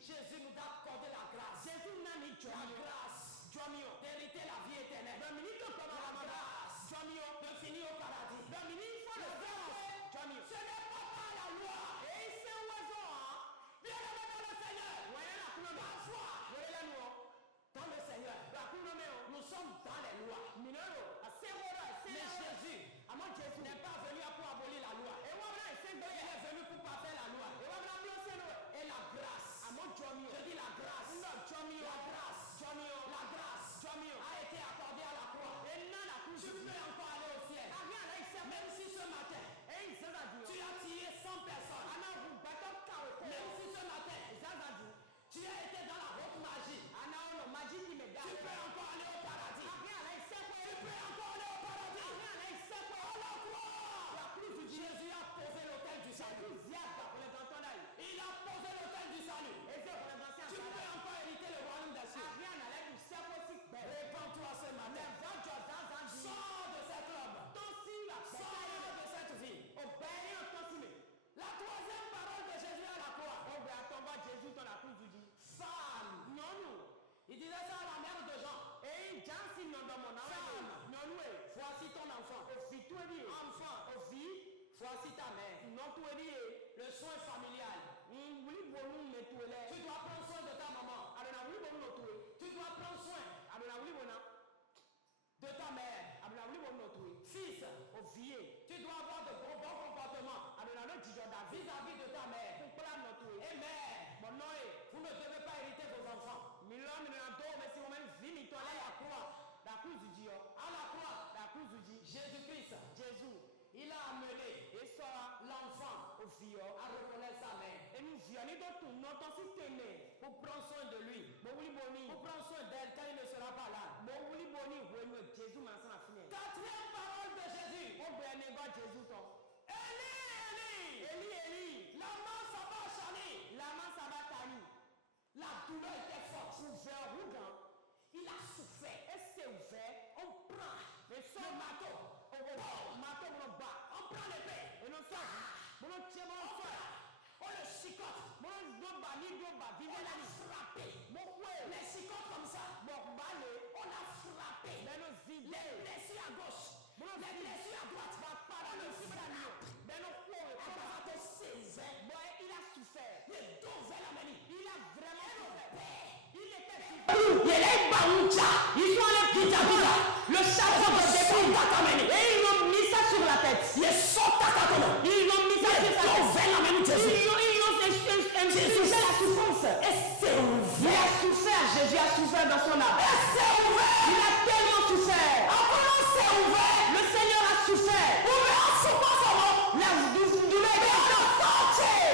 Jésus nous a accordé la grâce. La grâce d'hériter la vie éternelle. La grâce de finir au paradis. La grâce, ce n'est pas par la loi. Bien aimé dans le Seigneur. Parfois, dans le Seigneur, nous sommes dans les lois. Mais Jésus n'est pas venu pour abolir la loi. Il est venu pour parfaire la loi. Et la grâce, je dis la grâce, la grâce a été accordée à la croix. Tu peux encore aller au ciel. Même si ce matin, tu as tiré 100 personnes. Même si ce matin, tu as été dans la haute magie. Tu peux encore aller au paradis. Tu peux encore aller au paradis. À la croix, Jésus a posé l'autel du salut. Il a posé l'autel du salut. Tu peux encore hériter le royaume des cieux. Répands-toi ce matin. Sors de cet homme. Sors de cette vie. La troisième parole de Jésus à la croix. Femme. Il disait ça à la mère de Jean. Femme, voici ton enfant. Enfant, voici ta mère. Le soin familial. Tu dois prendre soin de ta maman. Tu dois prendre soin de ta mère. Fils, tu dois avoir de bons comportements vis-à-vis de ta mère. Et mère, vous ne devez pas hériter vos enfants. À la croix, Jésus-Christ, il a amené l'enfant à reconnaître sa mère. Pour prendre soin de lui. Pour prendre soin d'elle quand il ne sera pas là. Quatrième parole de Jésus. Élie, lama sabachthani. La douleur était forte. Il a souffert. On prend le marteau. On prend l'épée. On le chicote. On a frappé. Les chicotes comme ça. On a frappé. Les blessures à gauche. Les blessures à droite. On le frappe. Il a souffert. Il a vraiment souffert. Il était le chapeau de dépôt. Et ils l'ont mis ça sur la tête. Ils l'ont mis ça sur la tête. Jésus fait la souffrance. Il a souffert. Jésus a souffert dans son âme. Il a tellement souffert. Le Seigneur a souffert.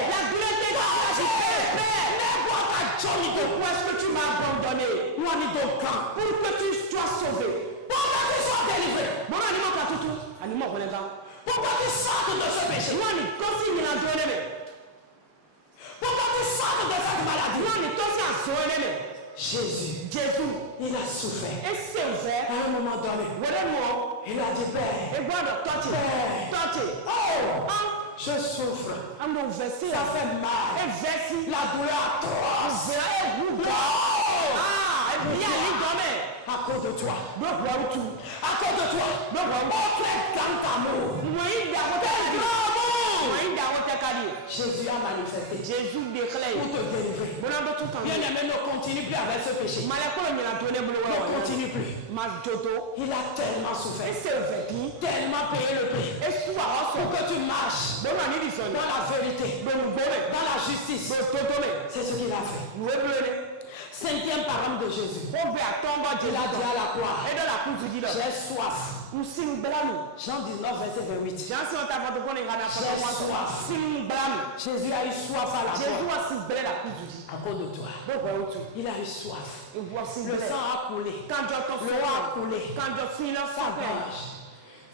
La douleur était pourquoi est-ce que tu m'as abandonné? Pour que tu sois sauvé. Pour que tu sois délivré. Pour que tu sortes de ce péché. Pour que tu sortes de cette maladie. Jésus, il a souffert. À un moment donné, il a dit, Père, je souffre. Ça fait mal. La douleur atroce. À cause de toi. À cause de toi. Autre grand amour. Jésus a manifesté. Pour te délivrer. Bien aimé, ne continue plus avec ce péché. Ne continue plus. Il a tellement souffert. Tellement payé le prix. Pour que tu marches dans la vérité. Dans la justice. C'est ce qu'il a fait. Cinquième parole de Jésus. Il a dit à la croix. J'ai soif. Jean 19, verset 28. J'ai soif. Jésus a eu soif à la croix. À cause de toi. Il a eu soif. Le sang a coulé. L'eau a coulé.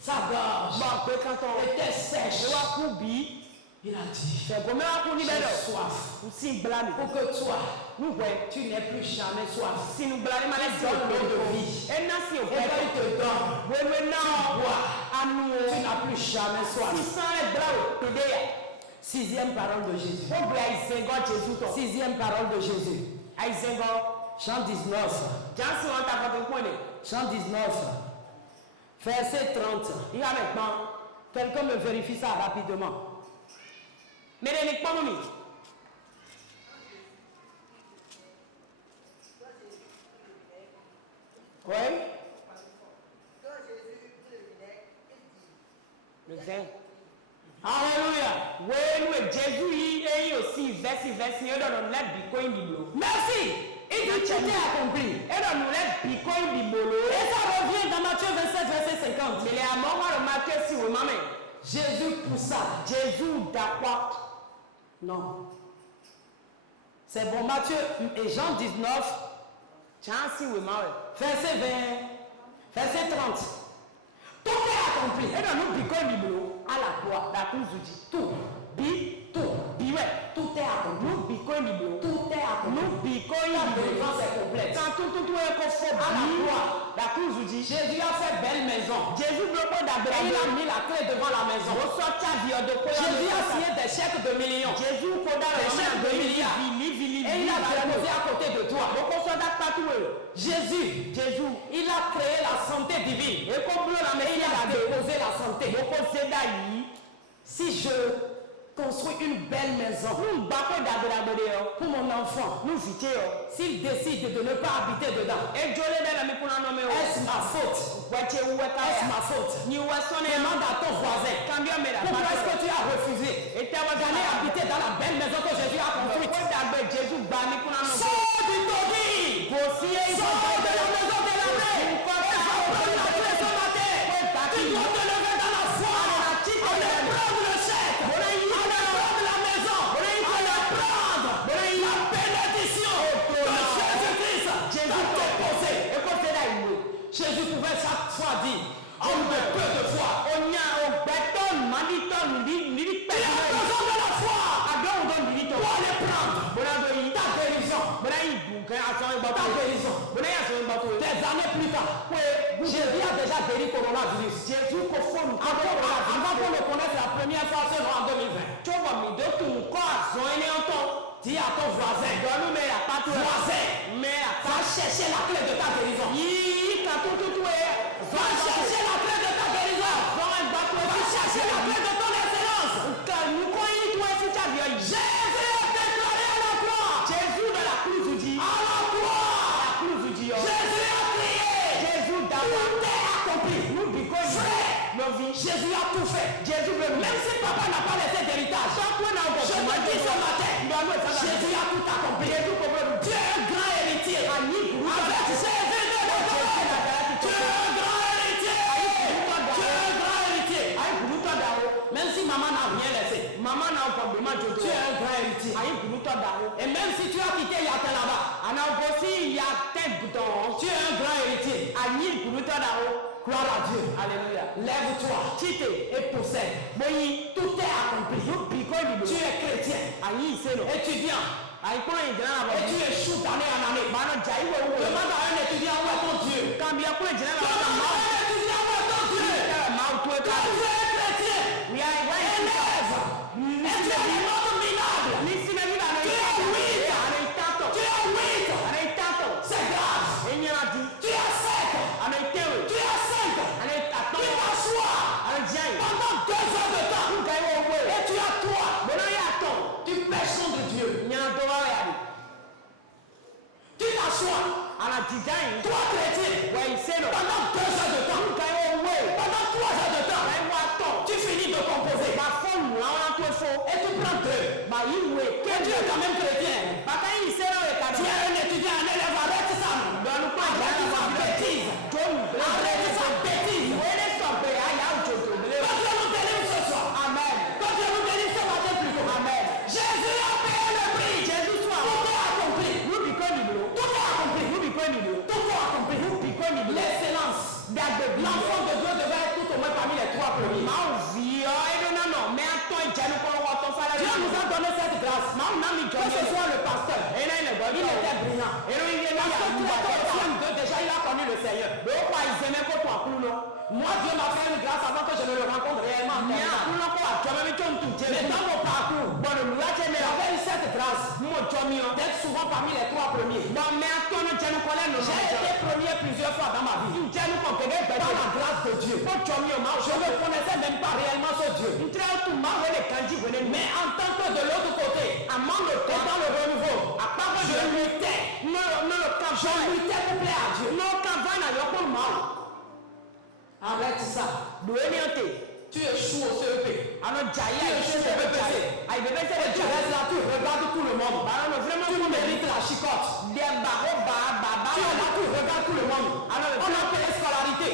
Sa gorge était sèche. Il a dit, j'ai soif. Pour que toi, tu n'aies plus jamais soif. Donne l'eau de vie. Et quand il te donne, tu bois. Tu n'as plus jamais soif. Sixième parole de Jésus. Sixième parole de Jésus. Chant 19. Chant 19. Verset 30. Quelqu'un me vérifie ça rapidement. Oui. Le vin. Alléluia. Merci. Il dit tout est accompli. Et ça revient dans Matthieu 27, verset 50. Jésus poussa. Non. C'est bon. Matthieu et Jean 19. Verset 20. Verset 30. Tout est accompli. Et dans nous, à la croix, tout. Tout est accompli. Tout est accompli. La délivrance est complète. À la croix, Jésus a fait belle maison. Et il a mis la clé devant la maison. Jésus a signé des chèques de millions. Des chèques de milliards. Et il a déposé à côté de toi. Jésus, il a créé la santé divine. Et il a déposé la santé. Si je construis une belle maison pour mon enfant, s'il décide de ne pas habiter dedans, est-ce ma faute? Est-ce ma faute? Demande à ton voisin. Pourquoi est-ce que tu as refusé d'aller habiter dans la belle maison que Jésus a construite? Sors du taudis! Sors de la maison de la mer! Et va prendre la clé ce matin! Tu dois te lever dans la foi! Allez prendre le chèque! Allez prendre la maison! Allez prendre la bénédiction que Jésus-Christ t'a déposée! Jésus pouvait chaque fois dire, en peu de foi. Tu as besoin de la foi pour aller prendre ta guérison. Ta guérison. Des années plus tard, Jésus a déjà guéri coronavirus. Avant qu'on le connaisse la première fois, c'est en 2020. Dis à ton voisin, va chercher la clé de ta guérison. Va chercher la clé de ta guérison. Va chercher la clé de ton excellence. Jésus a déclaré à la croix. À la croix. Jésus a crié. Tout est accompli. Jésus a tout fait. Même si papa n'a pas laissé d'héritage, je te dis ce matin, Jésus a tout accompli. Tu es un grand héritier. Avec Jésus de Nazareth, tu es un grand héritier. Même si maman n'a rien laissé, tu es un grand héritier. Et même si tu as quitté Yatin là-bas, tu es un grand héritier. Gloire à Dieu. Alléluia. Lève-toi. Et possède. Tout est accompli. Tu es chrétien. Étudiant. Et tu échoues d'année en année. Demande à un étudiant où est ton Dieu. Demande à un étudiant où est ton Dieu. Quand tu es chrétien, élève. Et tu es un homme minable. Tu es 8. C'est grave. Tu es 7. Tu as 5. Tu t'assois pendant 2 heures de temps. Et tu as 3. Tu pêches contre Dieu. Tu t'assois. Toi chrétien. Pendant 2 heures de temps. Pendant 3 heures de temps. Tu finis de composer. Et tu prends 2. Et tu es quand même chrétien. Tu es un étudiant, un élève, arrête ça. Arrête sa bêtise. Arrête sa bêtise. Quand Dieu nous délivre ce soir. Amen. Quand Dieu nous délivre ce matin plutôt. Amen. Jésus a payé le prix. Tout est accompli. Tout est accompli. Tout est accompli. L'excellence. L'enfant de Dieu devait être tout au moins parmi les 3 premiers. Dieu nous a donné cette grâce. Que ce soit le pasteur. Il était brillant. Parce que très tôt, déjà il a connu le Seigneur. Moi, Dieu m'a fait une grâce avant que je ne le rencontre réellement. Mais dans mon parcours, j'avais eu cette grâce d'être souvent parmi les 3 premiers. J'ai été premier plusieurs fois dans ma vie. Par la grâce de Dieu. Je ne connaissais même pas réellement ce Dieu. Mais en tant que de l'autre côté, dans le renouveau, je luttais. Je luttais pour plaire à Dieu. Arrête ça. Tu échoues au CEP. Tu échoues au BPC. Et tu restes là, tu regardes tout le monde. Tu mérites la chicotte. Tu es là, tu regardes tout le monde. On a payé la scolarité.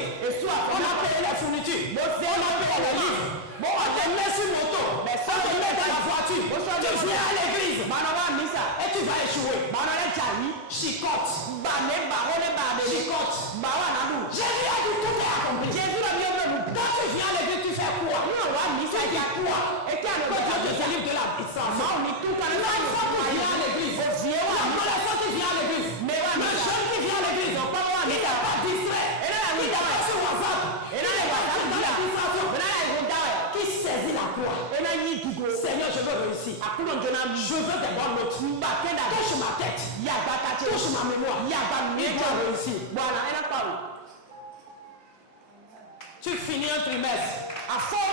On a payé les fournitures. On a payé les livres. On te met sur moto. On te met dans la voiture. Tu viens à l'église. Et tu vas échouer. Chicotte. Chicotte. Jésus a dit tout est accompli. Quand tu viens à l'église, tu fais quoi? Tu fais quoi? Et que Dieu te délivre de la puissance. Tu viens à l'église. L'adolescent qui vient à l'église. Le jeune qui vient à l'église. Il n'est pas distrait. Il n'est pas sur WhatsApp. Il n'est pas dans la distraction. Qui saisit la croix. Seigneur, je veux réussir. Je veux des bonnes notes. Touche ma tête. Touche ma mémoire. Et tu as réussi. Voilà, elle a parlé. Tu finis un trimestre à fond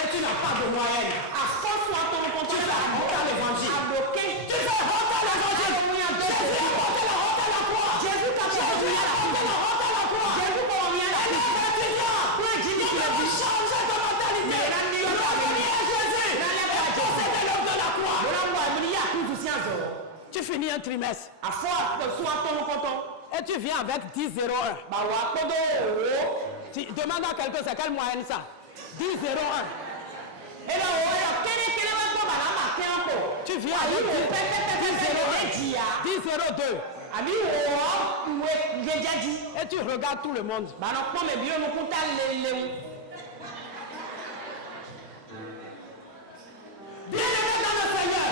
et tu n'as pas de moyenne. À fond, soit ton compte, tu fais honte à l'évangile. Tu fais honte à l'évangile. Jésus a porté la honte à la croix. Jésus t'a porté la honte à la croix. Jésus t'a porté la honte à la croix. Nous avons changé de mentalité. Le premier Jésus. C'était l'homme de la croix. Tu finis un trimestre à fond, soit ton compte. Et tu viens avec 10,01. Demande à quelqu'un, c'est quelle moyenne ça? 10,01. Et là, tu viens avec 10,02. Et tu regardes tout le monde. Bien-aimé dans le Seigneur,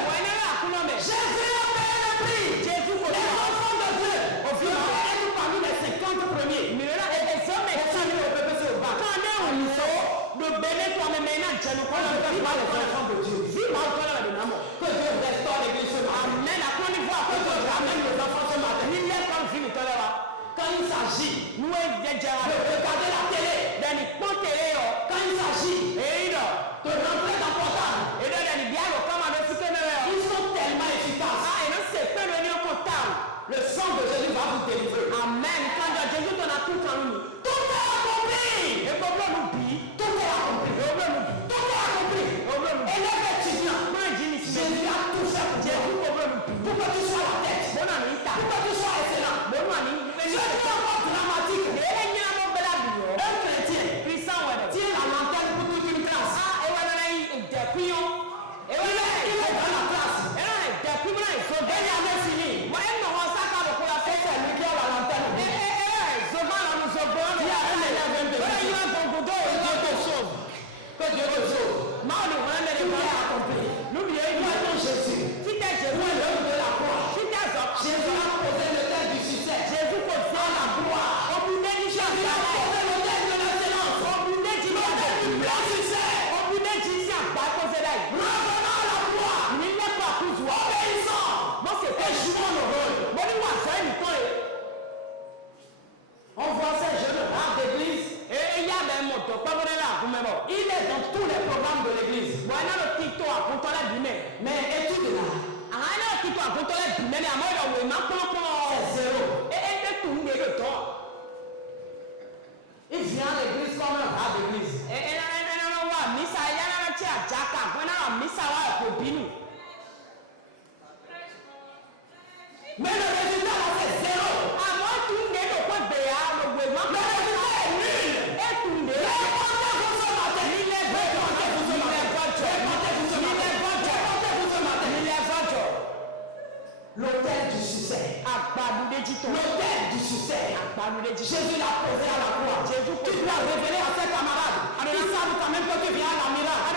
Jésus a payé le prix. Les enfants de Dieu, parmi les 50 premiers. Que Dieu restaure l'église. Amen. Quand il s'agit de regarder la télé, quand il s'agit de rentrer dans le portable, ils sont tellement efficaces. Le sang de Jésus va vous délivrer. Amen. Quand Jésus donne à tout en nous. Tout est accompli. Et pourquoi nous dit? Tout est accompli. Tout est accompli. Et les étudiants, Jésus a tout fait pour Dieu. Pour que tu sois la tête. Pour que tu sois excellent. Je suis encore dramatique. Un chrétien. Tire la lanterne pour toute une classe. Il est dans la classe. Et il avait fini. C'est lui qui a la lanterne. Il y a un élève de Dieu te sauve. Que Dieu te sauve. Tout est accompli. Où est ton Jésus? Où est l'homme de la croix? Jésus a posé le thème du succès. Jésus posé la gloire. Jésus a posé le thème de l'excellence. Le thème du plein succès. Revenons à la gloire. Obéissant. Et jouons le rôle. On voit ces jeunes rares d'église. Il est dans tous les programmes de l'église. Mais étude-là. C'est zéro. Il vient à l'église comme un rat d'église. Mais le résultat là c'est zéro. Le résultat est nul. Répondez-vous ce matin. L'autel du succès. L'autel du succès. Jésus l'a posé à la croix. Tu dois révéler à tes camarades. Ils savent quand même que tu viens à la miracle.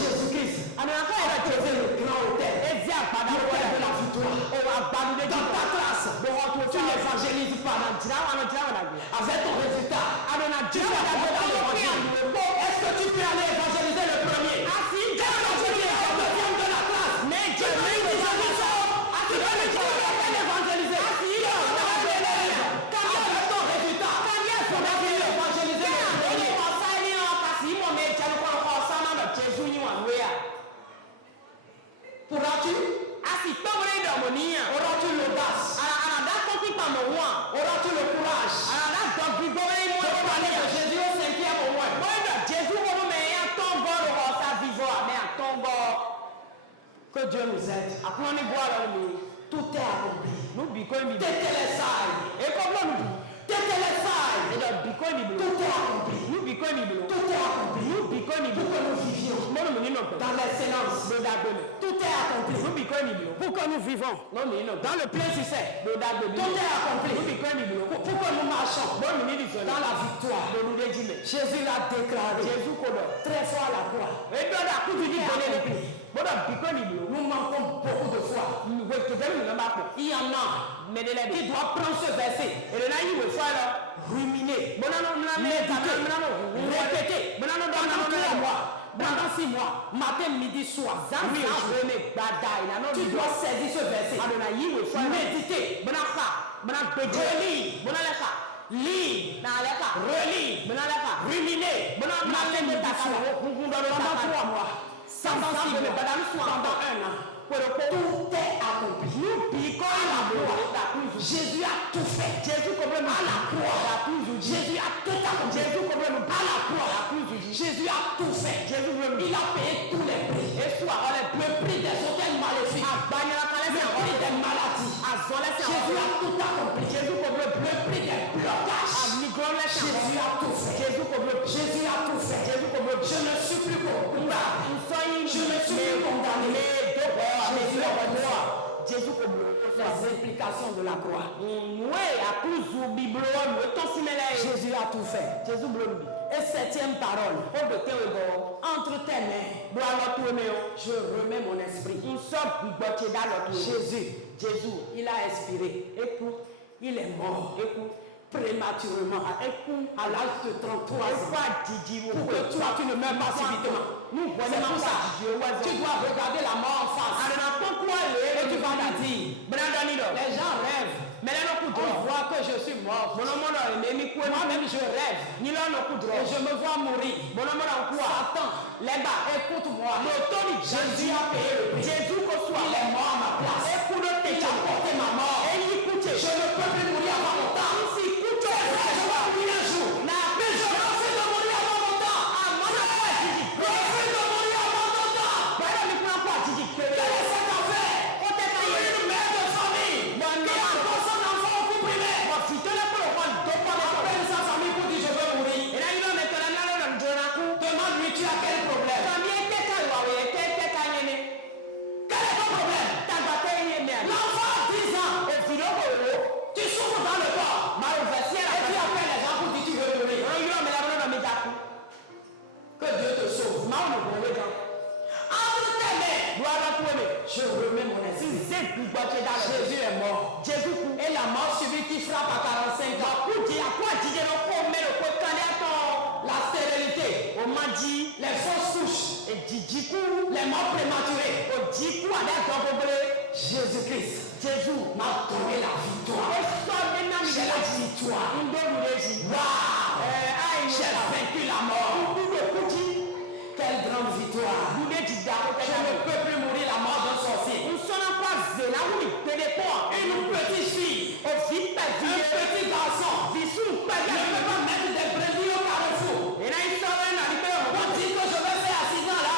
Jésus-Christ a posé le grand autel. L'autel de la victoire. Dans ta classe. tu n'évangélises pas. Avec ton résultat, tu fais la voie dans l'évangile. Est-ce que tu peux aller évangéliser le premier? De la classe. Mais Dieu tu dois le dire évangéliser. Avec ton résultat, tu dois évangéliser le premier. Pourras-tu? Auras-tu l'audace? Auras-tu le courage? Je peux parler de Jésus au 5e au moins. Que Dieu nous aide. Tout est accompli. Tétélésai. Tout est accompli. Tout est accompli. Pour que nous vivions dans l'excellence. Tout est accompli. Pour que nous vivons dans le plein succès. Tout est accompli. Pour que nous marchions dans la victoire. Jésus l'a déclaré très fort à la croix. Nous manquons beaucoup de foi. Il y en a qui doivent prendre ce verset, ruminer, méditer, répéter pendant 3 mois, pendant 6 mois, matin, midi, soir. Oui, tu dois saisir ce verset, méditer, relire, ruminer, matin, midi, soir, pendant 3 mois. Pendant 1 an, tout est accompli. Jésus a tout fait. À la croix. Jésus a tout accompli. À la croix. Jésus a tout fait. Il a payé tous les prix. Le prix des hôtels maléfiques. Le prix des maladies. Jésus a tout accompli. Le prix des blocages. Jésus a tout fait. Jésus a tout fait. Je ne suis plus coupable. Je ne suis plus condamné. Les implications de la croix. Jésus a tout fait. Et 7e parole. Entre tes mains, je remets mon esprit. Jésus, il a expiré. Il est mort. Prématurément, à l'âge de 33 ans, pour que toi tu ne meurs pas subitement. C'est pour ça, tu dois regarder la mort en face. Et tu vas te dire, les gens rêvent. On voit que je suis mort. Moi-même je rêve. Et je me vois mourir. Satan, écoute-moi. Jésus a payé le prix. Il est mort à ma place. Il a porté ma mort. Je ne peux plus mourir avant mon temps. Je remets mon esprit. Jésus est mort. Et la mort subie qui frappe à 45 ans. La stérilité. Les fausses couches. Les morts prématurés. Jésus-Christ. M'a donné la victoire. J'ai la victoire. Waouh. J'ai vaincu la mort. Quelle grande victoire. Je ne peux plus mourir la mort d'un sorcier. Une petite fille. Un petit garçon. Je ne peux pas mettre des brebis au carrefour. On dit que je vais faire accident là.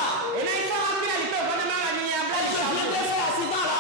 Je viendrai faire accident là.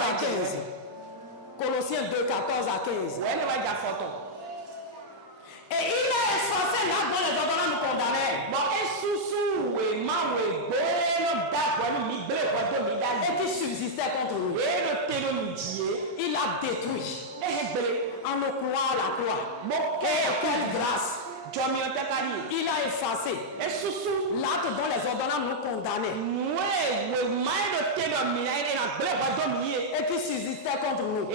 à 15. Colossiens 2, 14 à 15. Et il a effacé là dans les ordonnances nous condamnait. Et qui subsistait contre nous. Il a détruit. En nous croyant à la croix. Quelle grâce. Il a effacé. L'acte dont les ordonnances nous condamnaient. Et qui subsistait contre nous. Et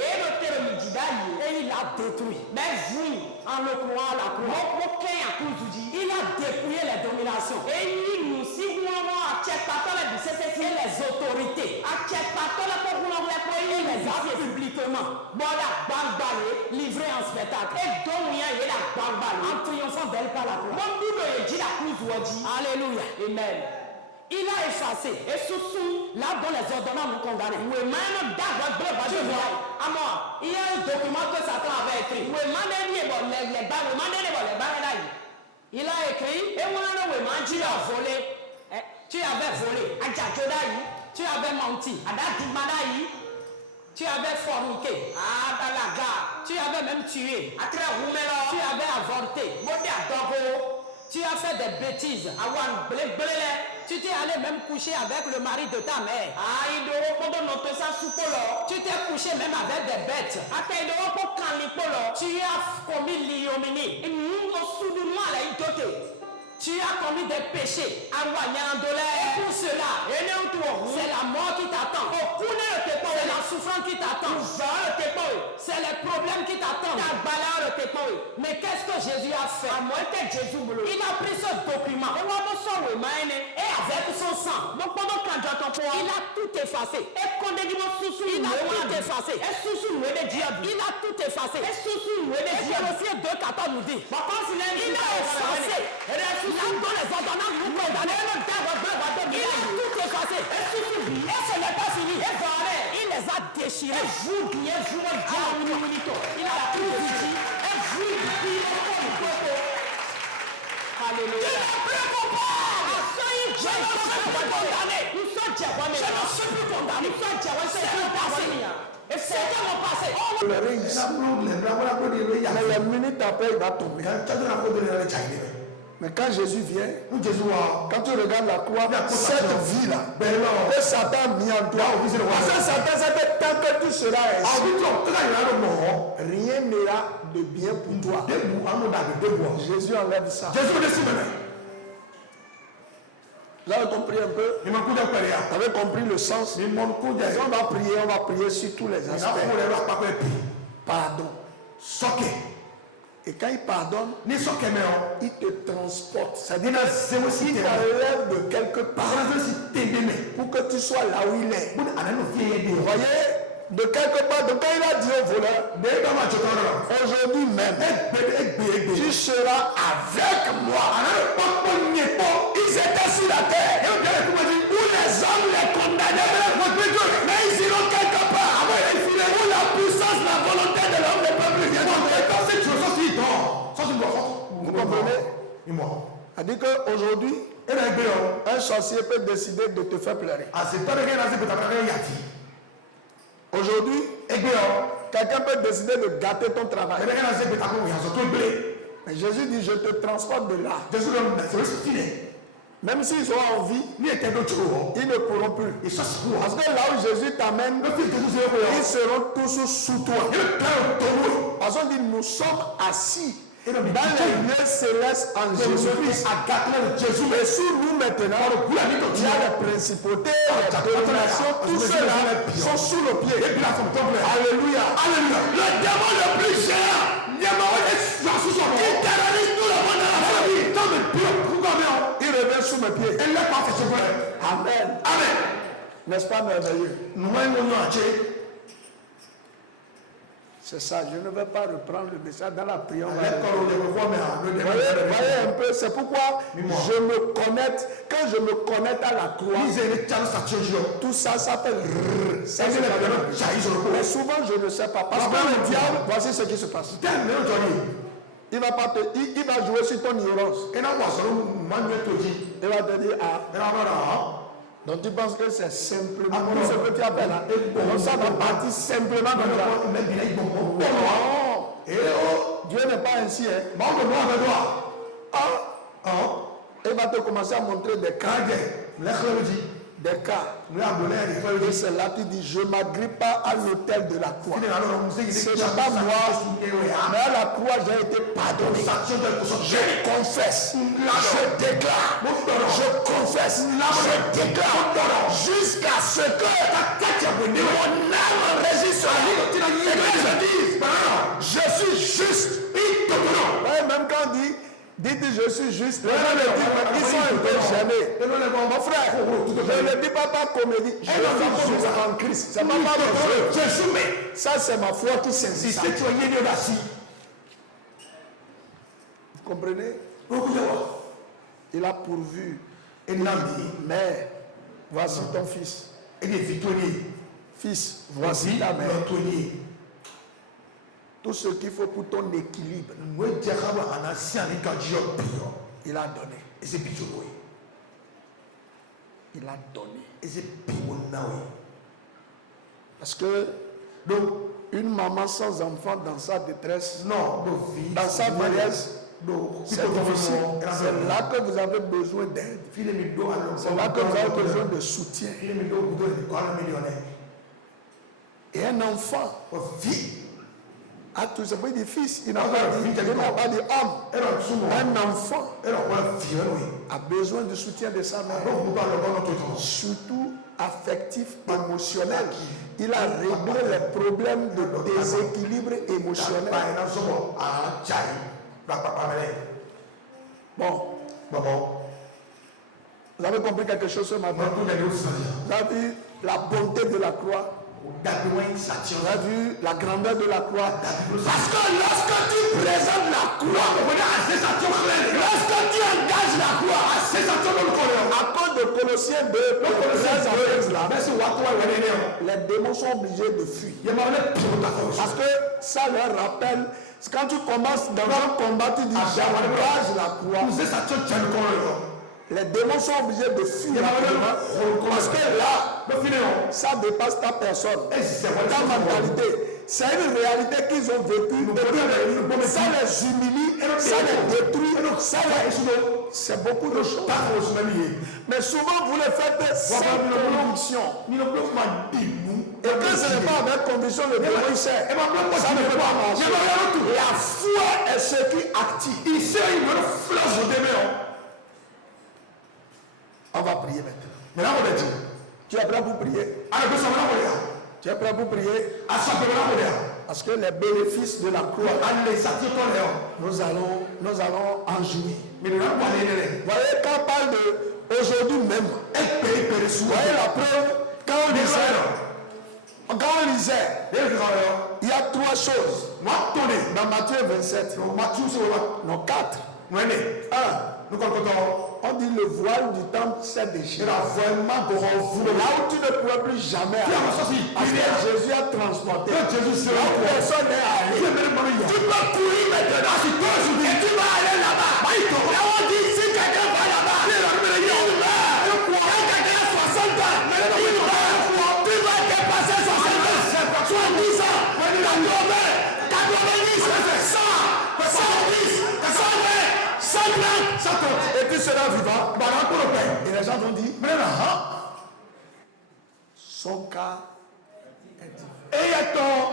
il a détruit. Mais vous, en le croyant à la croix, il a dépouillé les dominations. Et les autorités. Il les a publiquement livrés en spectacle. En triomphant d'elle par la croix. Alléluia. Amen. Il a effacé. Et là dont les ordonnances nous condamnaient. Tu vois, il y a un document que Satan avait écrit. Il a écrit, tu as volé. Tu avais volé. Tu avais menti. Tu avais forniqué. Tu avais même tué. Tu avais avorté. Tu as fait des bêtises. Tu t'es allé même coucher avec le mari de ta mère. Tu t'es couché même avec des bêtes. Tu as commis l'ignominie. Tu as commis des péchés. Et pour cela, c'est la mort qui t'attend. C'est la souffrance qui t'attend. C'est les problèmes qui t'attendent. Mais qu'est-ce que Jésus a fait? Il a pris ce document. Et avec son sang, il a tout effacé. Il a tout effacé. Il a tout effacé. Et Colossiens 2, 14 nous dit, il a effacé. Là dans les ordonnances nous condamnons. Il a tout effacé. Et ce n'est pas fini. Il les a déchirés. Il a tout dit. Alléluia. Je ne suis plus condamné. Mais la minute après, il va tomber. Mais quand Jésus vient, quand tu regardes la croix, cette vie-là, que Satan a mis en toi, parce que Satan savait tant que tu seras ainsi, rien n'ira de bien pour toi. Jésus enlève ça. Vous avez compris un peu? Vous avez compris le sens? On va prier sur tous les aspects. Pardon. Et quand il pardonne, il te transporte. C'est-à-dire qu'il t'enlève de quelque part pour que tu sois là où il est. Vous voyez, de quelque part, donc quand il a dit au voleur, aujourd'hui même, tu seras avec moi. Ils étaient sur la terre. Où les hommes les condamnaient, mais ils iront quelque part. Où la puissance, la volonté de l'homme ne peut plus venir. Vous comprenez? A dit qu'aujourd'hui, un sorcier peut décider de te faire pleurer. Aujourd'hui, quelqu'un peut décider de gâter ton travail. Mais Jésus dit, je te transporte de là. Même s'ils ont envie, ils ne pourront plus. Parce que là où Jésus t'amène, ils seront tous sous toi. Parce qu'on dit, nous sommes assis dans les lieux célestes en Jésus-Christ. Et sous nous maintenant, il y a les principautés, les dominations, tous ceux-là sont sous le pied. Alléluia. Le démon le plus géant, qui terrorise tout le monde dans la famille, il revient sous mes pieds. Amen. N'est-ce pas merveilleux? C'est ça, je ne vais pas reprendre le message dans la prière. Voyez un peu, c'est pourquoi je me connecte, quand je me connecte à la croix, tout ça s'appelle mais souvent je ne sais pas. Parce que le diable, voici ce qui se passe. Il va jouer sur ton ignorance. Il va te dire, Donc tu penses que c'est simplement ce que tu appelles là. Donc ça va partir simplement comme ça. Non. Dieu n'est pas ainsi. Il va te commencer à montrer des cas. Des cas. Et c'est là qu'il dit, je ne m'agrippe pas à l'autel de la croix. Ce n'est pas moi, mais à la croix j'ai été pardonné. Je confesse, je déclare, je confesse, je déclare, jusqu'à ce que mon âme résiste à lui. Et que je dise, je suis juste. Même quand on dit, dites je suis juste, les gens le disent, ils sont un peu gênés. Mon frère, je ne le dis pas par comédie, je suis juste en Christ. C'est pas par le jeu. Ça, c'est ma foi qui s'insiste. Vous comprenez? Il a pourvu. Mais voici ton fils. Fils, voici ta mère. Tout ce qu'il faut pour ton équilibre, il a donné. Il a donné. Parce que donc, une maman sans enfant dans sa détresse, dans sa vieillesse, c'est difficile. C'est là que vous avez besoin d'aide. C'est là que vous avez besoin de soutien. Et un enfant a tout ça. Il dit fils, il n'a pas dit homme. Un enfant a besoin du soutien de sa mère. Surtout affectif, émotionnel. Il a réglé les problèmes de déséquilibre émotionnel. Bon. Vous avez compris quelque chose ce matin? Vous avez vu la bonté de la croix? Tu as vu la grandeur de la croix? Parce que lorsque tu présentes la croix, lorsque tu engages la croix, à cause de Colossiens 2, les démons sont obligés de fuir. Parce que ça leur rappelle, quand tu commences dans un combat, tu dis j'engage la croix. Les démons sont obligés de fuir parce que là, ça dépasse ta personne, ta mentalité. C'est une réalité qu'ils ont vécue. Ça les humilie, ça les détruit, ça les... C'est beaucoup de choses. Mais souvent, vous les faites sans conviction. Et quand ce n'est pas avec conviction, le démon sait. Ça ne peut pas marcher. La foi est ce qui active. On va prier maintenant. Tu es prêt pour prier? Tu es prêt pour prier? Parce que les bénéfices de la croix, nous allons en jouir. Vous voyez, quand on parle de aujourd'hui même, vous voyez la preuve, quand on lisait, il y a trois choses. Dans Matthieu 27, non 4. 1. On dit le voile du temple s'est déchiré. Là où tu ne pourrais plus jamais aller. Parce que Jésus a transporté. Personne n'est allé. Tu peux courir maintenant. Et tu vas aller là-bas. Là on dit si quelqu'un va là-bas, il meurt. Quand quelqu'un a 60 ans, il meurt. Tu vas dépasser 60 ans. 70 ans. 80, 90, 100, 110, 120, 130. Et tu seras vivant. Et les gens vont dire, son cas est différent.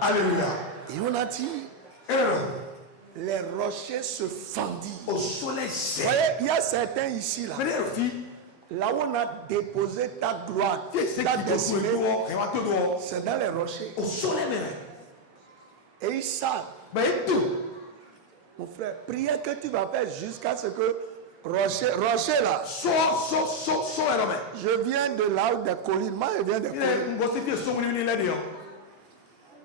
Alléluia. Et on a dit, les rochers se fendit. Au soleil. Vous voyez, il y a certains ici là. Là où on a déposé ta gloire, ta destinée, c'est dans les rochers. Au soleil même. Et ils savent. Mon frère, prière que tu vas faire jusqu'à ce que rocher là. Je viens de là où des collines. Moi, je viens des collines.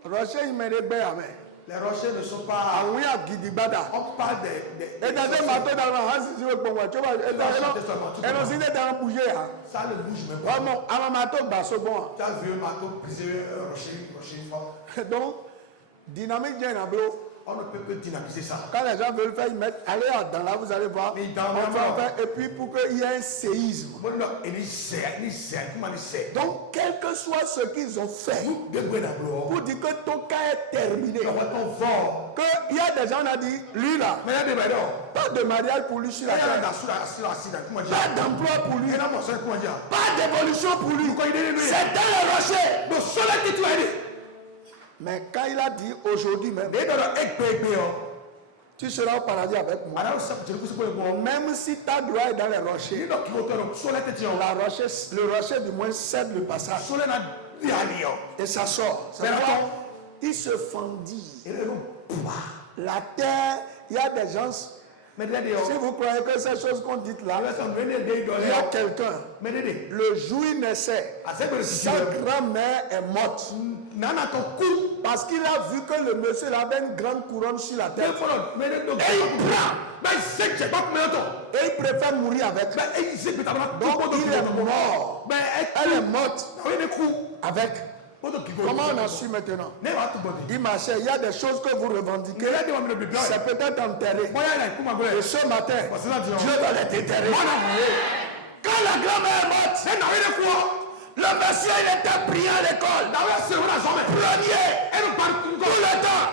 Rocher, il me réveille. Les rochers ne sont pas. On parle des. Et dans un bateau dans la race, si tu veux pour moi, tu vas. Et dans un bouger. Ça ne bouge même pas. Vraiment, à un bateau, c'est bon. Tu as vu un bateau brisé, rocher fort. Donc, dynamique, il y a un On ne peut que dynamiser ça. Quand les gens veulent faire, ils mettent, allez dans là, vous allez voir. Et puis pour qu'il y ait un séisme. Donc, quel que soit ce qu'ils ont fait, pour dire que ton cas est terminé, qu'il y a des gens, on a dit, lui là, pas de mariage pour lui sur la terre, pas d'emploi pour lui, pas d'évolution pour lui, c'est dans le rocher. Mais quand il a dit aujourd'hui même, tu seras au paradis avec moi. Même si ta gloire est dans les rochers, le rocher du moins cède le passage. Et ça sort. Il se fendit. La terre, il y a des gens. Si vous croyez que ces choses qu'on dit là, il y a quelqu'un. Le jour il naissait, sa grand-mère est morte. Parce qu'il a vu que le monsieur avait une grande couronne sur la tête. Et il prend. Et il préfère mourir avec. Donc il est mort. Elle est morte. Avec. Comment on a su maintenant? Il marchait. Il y a des choses que vous revendiquez. C'est peut-être enterré. Et ce matin, Dieu va les déterrer. Quand la grand-mère est morte, le monsieur il était brillant à l'école. Premier. Tout le temps.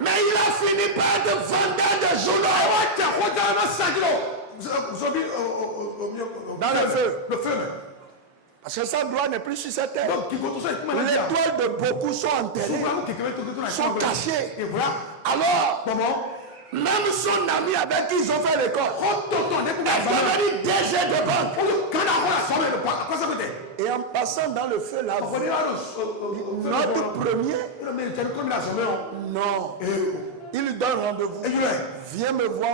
Mais il a fini par être vendeur de journaux. Dans le feu. Parce que sa gloire n'est plus sur cette terre. L'étoile de beaucoup sont enterrées, sont cachées. Alors, même son ami avec qui ils ont fait l'école est devenu DG de banque. Et en passant dans le feu là, notre premier, non, il lui donne rendez-vous. Viens me voir.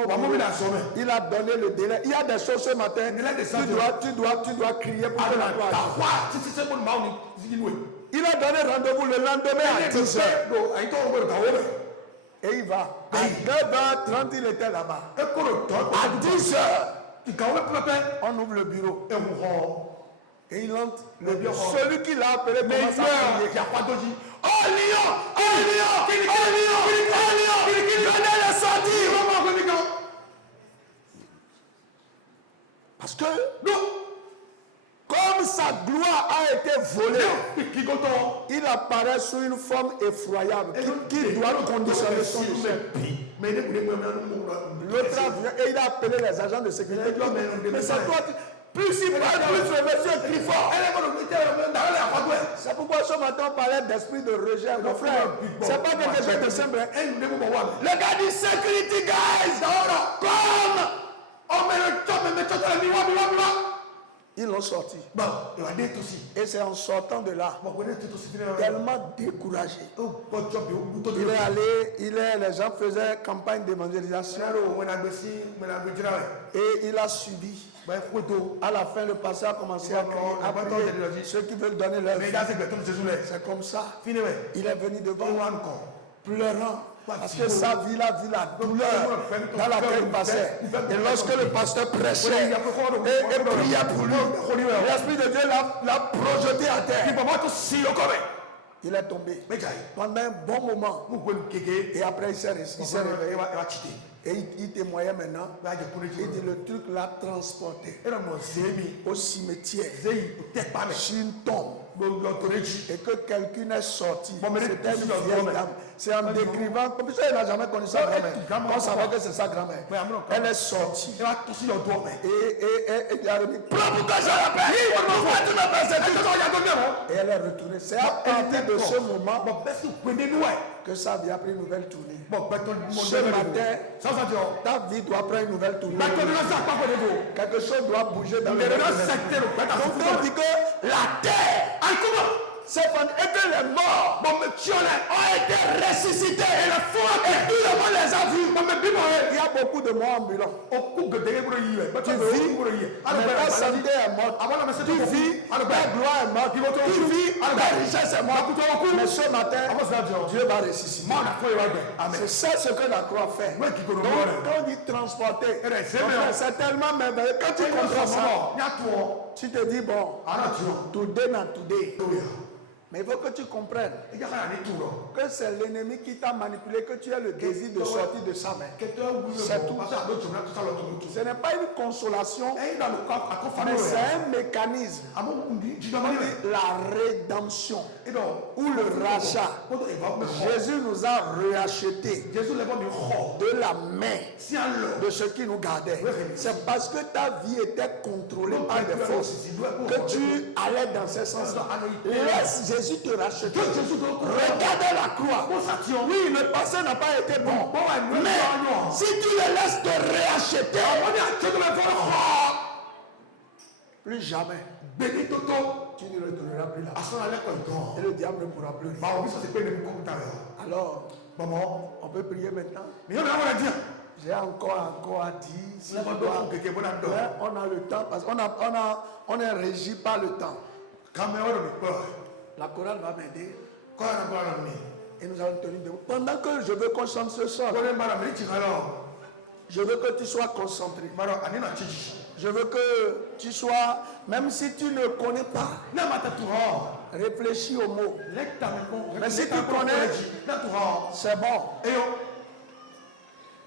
Il a donné le délai. Il y a des choses ce matin. Tu dois crier pour que la gloire. Il a donné rendez-vous le lendemain à 10h. Et il va. À 9h30, il était là-bas. À 10h, on ouvre le bureau. Et il entre. Celui qui l'a appelé commence à crier. Oh Lion! Oh Lion! Oh Lion! Oh Lion! Donnez le sortir! Parce que comme sa gloire a été volée, il apparaît sous une forme effroyable qui doit conditionner son vie. L'autre vient et il a appelé les agents de sécurité. Mais c'est toi. Plus il parle, plus le monsieur crie fort. C'est pourquoi ce matin on parlait d'esprit de rejet. Mon frère, c'est pas quelque chose de simple. Le gars dit security guys, comme ils l'ont sorti. Et c'est en sortant de là, tellement découragé. Il est allé, les gens faisaient campagne d'évangélisation. Et il a subi. À la fin, le pasteur a commencé à crier. Ceux qui veulent donner leur vie. C'est comme ça. Il est venu devant moi encore, pleurant. Parce que sa vie, la douleur dans laquelle il passait. Et lorsque le pasteur prêchait et priait pour lui, l'Esprit de Dieu l'a projeté à terre. Il est tombé pendant un bon moment. Et après, il s'est réveillé. Et il témoignait maintenant. Il dit le truc l'a transporté au cimetière sur une tombe. Et que quelqu'un est sorti. C'était une vieille dame. C'est en décrivant, comme ça, il n'a jamais connu sa grand-mère. On savait que c'est sa grand-mère. Elle est sortie. Et il a dit, prends pour que je l'appelle. Et elle est retournée. C'est à partir de ce moment que sa vie a pris une nouvelle tournée. Ce matin, ta vie doit prendre une nouvelle tournée. Quelque chose doit bouger dans le monde. Donc on dit que la terre, c'est et que les morts ont été ressuscités et tout le monde les a vus. Il y a beaucoup de morts ambulants. Tu vis, mais ta santé est morte. Tu vis, ta gloire est morte. Tu vis, ta richesse est morte. Mais ce matin, Dieu va ressusciter. C'est ça ce que la croix fait. Donc quand on dit transporter, c'est tellement merveilleux. Quand tu comprends ça, tu te dis bon, today not today. Mais il faut que tu comprennes que c'est l'ennemi qui t'a manipulé, que tu as le désir de sortir de sa main. C'est tout. Ce n'est pas une consolation, mais c'est un mécanisme. La rédemption ou le rachat. Jésus nous a rachetés de la main de ceux qui nous gardaient. C'est parce que ta vie était contrôlée par des forces que tu allais dans ce sens-là. Laisse Jésus te racheter. Regarde la croix. Oui, le passé n'a pas été bon. Mais si tu le laisses te réacheter, plus jamais, tu ne retourneras plus là. Et le diable ne pourra plus. Alors, on peut prier maintenant. J'ai encore à dire. Si on a le temps, parce qu'on est régi par le temps. La chorale va m'aider. Et nous allons tenir debout. Pendant que je veux qu'on chante ce soir, je veux que tu sois concentré. Je veux que tu sois, même si tu ne connais pas, réfléchis aux mots. Mais si tu connais, c'est bon.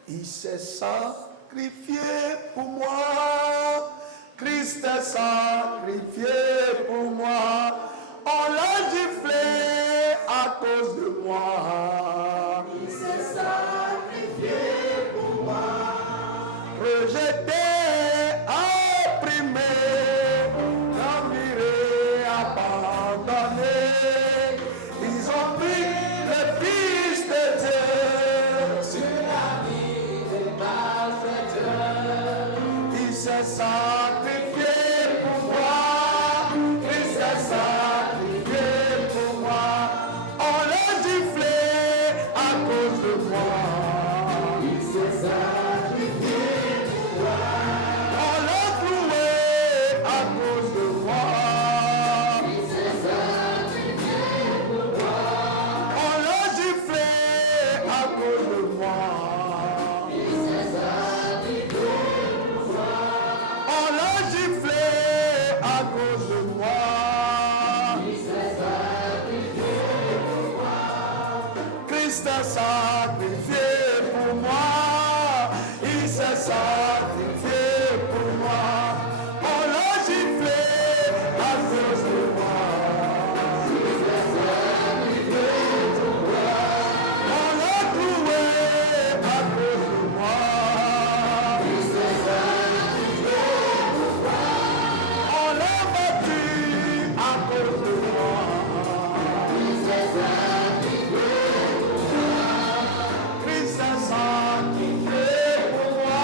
Il s'est sacrifié pour moi. Christ est sacrifié pour moi. On l'a giflé à cause de moi. Il s'est sacrifié pour moi. Rejeté, opprimé, enviré, abandonné. Ils ont pris le Fils de Dieu sur la vie des malfaiteurs. Il s'est sacrifié pour moi. Christ est sacrifié pour moi. On l'a giflé à cause de moi. Il s'est sacrifié pour moi. On l'a cloué à cause de moi. Il s'est sacrifié pour moi. On l'a giflé à cause de moi. Il s'est sacrifié pour moi. On l'a giflé à cause de moi. Il s'est sacrifié pour moi. Christ a sacrifié pour moi. Il s'est sacrifié pour moi. On l'a giflé à cause de moi. Il s'est sacrifié pour moi. On l'a cloué à cause de moi. Il s'est sacrifié pour moi. On l'a battu à cause de moi. Il s'est sacrifié pour moi. Christ a sacrifié pour moi.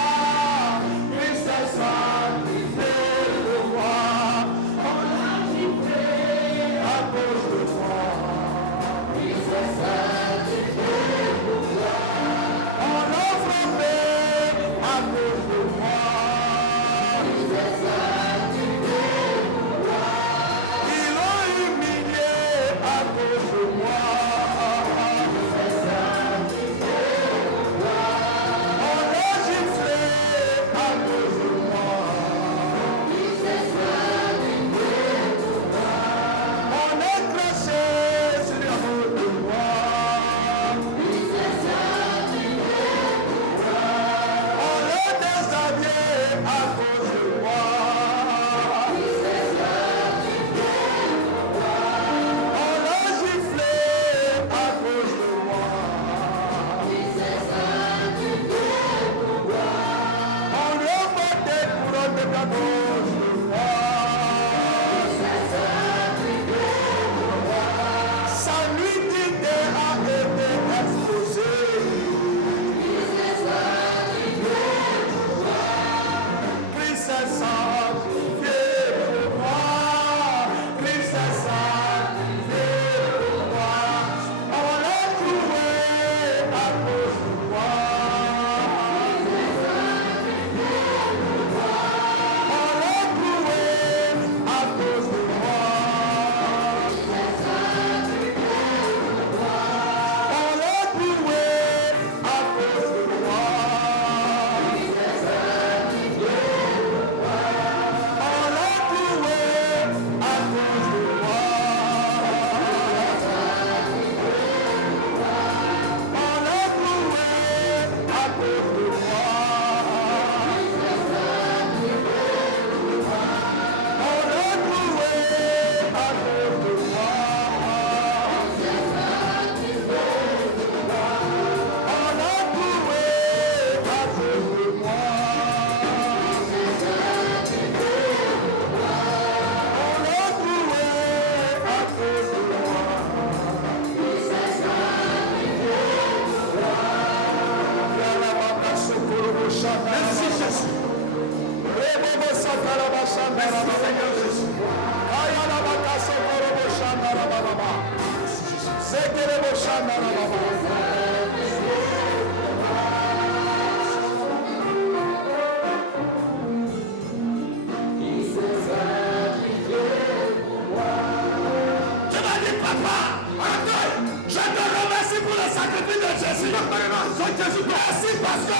Je te remercie pour le sacrifice de Jésus. Merci parce que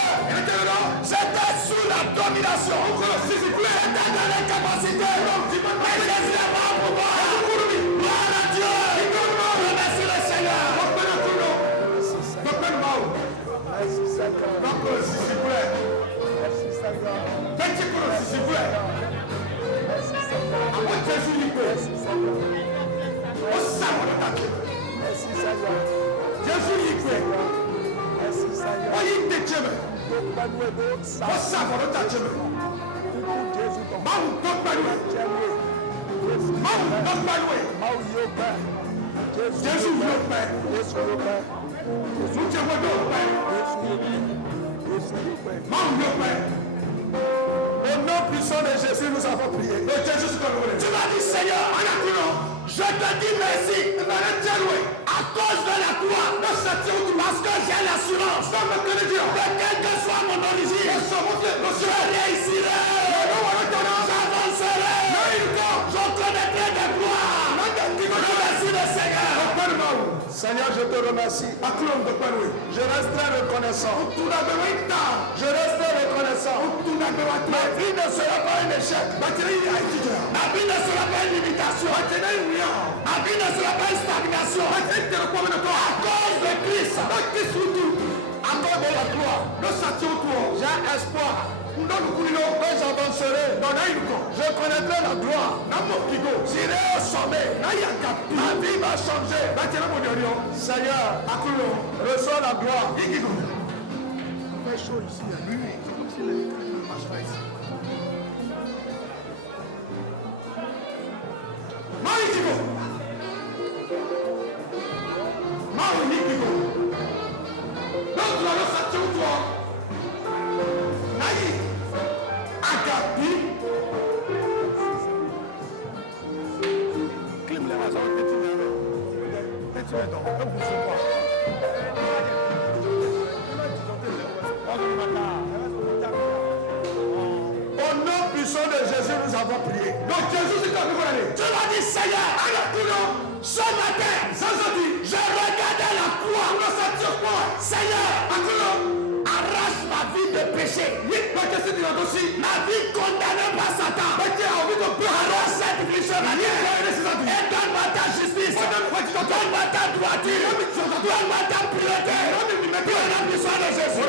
j'étais sous la domination. J'étais dans l'incapacité. Mais Jésus est mort pour moi. Gloire à Dieu. Remercie le Seigneur. Au nom puissant de Jésus, nous avons prié. Tu m'as dit, Seigneur, je te dis merci à cause de la croix, parce que j'ai l'assurance que quelle que soit mon origine, je réussirai, j'avancerai, je connaîtrai des gloires. Remercie le Seigneur. Seigneur, je te remercie. Je resterai reconnaissant. Je resterai reconnaissant. Ma vie ne sera pas un échec. Ma vie ne sera pas une limitation. Ma vie ne sera pas une stagnation. À cause de Christ. À cause de la gloire. J'ai espoir. Quand j'avancerai, je connaîtrai la gloire. J'irai au sommet. Ma vie va changer. Seigneur, reçois la gloire. Il fait chaud ici. Comme si le marche pas ici. Au nom puissant de Jésus, nous avons prié. Donc Jésus, c'est comme vous allez. Tu m'as dit, Seigneur, ce matin, je regardais la croix. Seigneur, arrache ma vie de péché. Ma vie condamnée par Satan. Arrache cette vie sur ma vie. Et donne-moi ta justice. Donne-moi ta droiture. Donne-moi ta pureté. Pour la puissance de Jésus.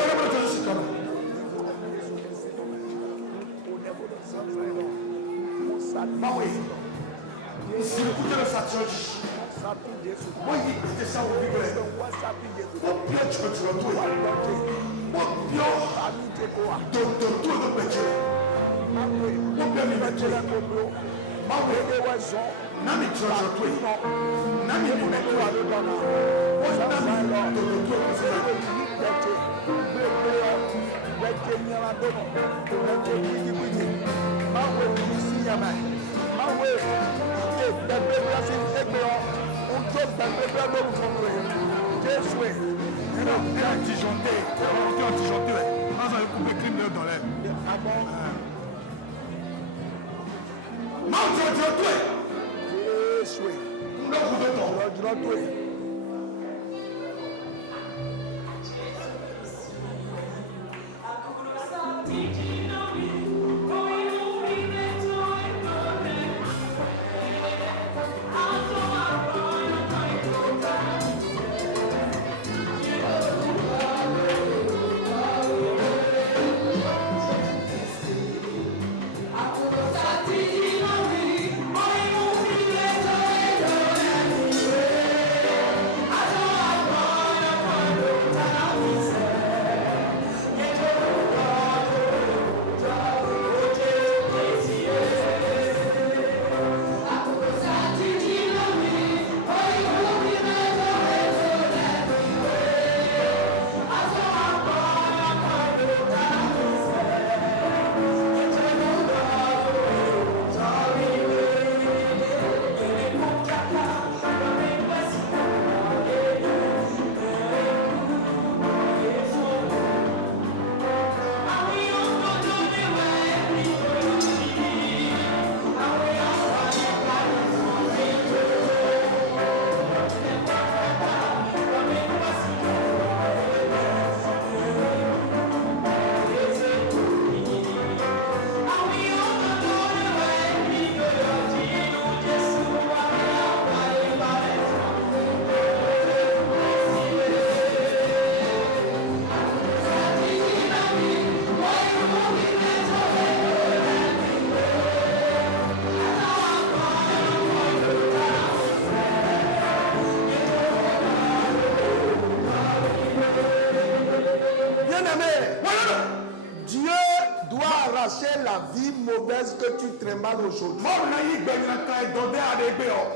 arracher la vie mauvaise que tu trémales aujourd'hui.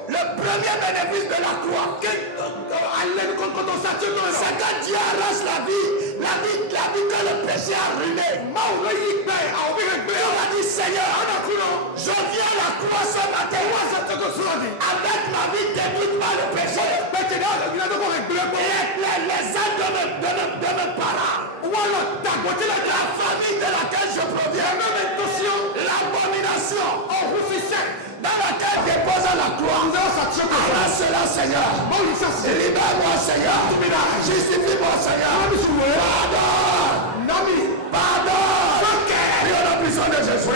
Le premier bénéfice de la croix, c'est que Dieu arrache la vie que le péché a ruinée. On a dit Seigneur, je viens à la croix ce matin avec ma vie détruite par le péché. Les âmes de mes parents, la famille de laquelle je proviens, l'abomination dans laquelle dépose la croix. Arrache cela, Seigneur. Libère-moi, Seigneur. Justifie-moi, Seigneur. Pardon. Il y a la prison de Jésus.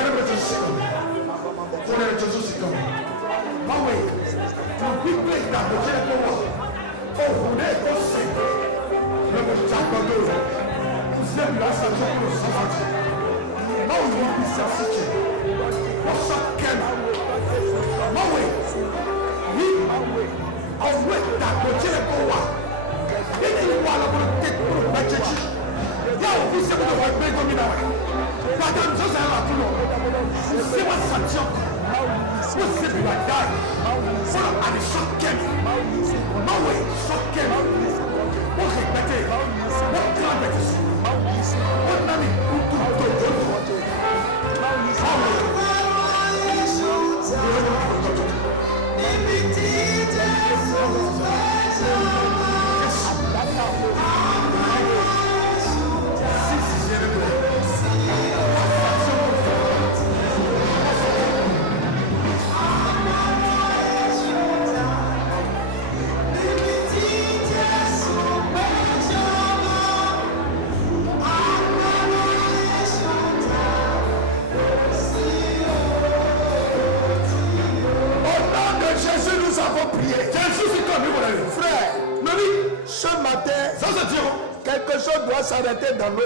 Quelque chose doit s'arrêter dans nos vies.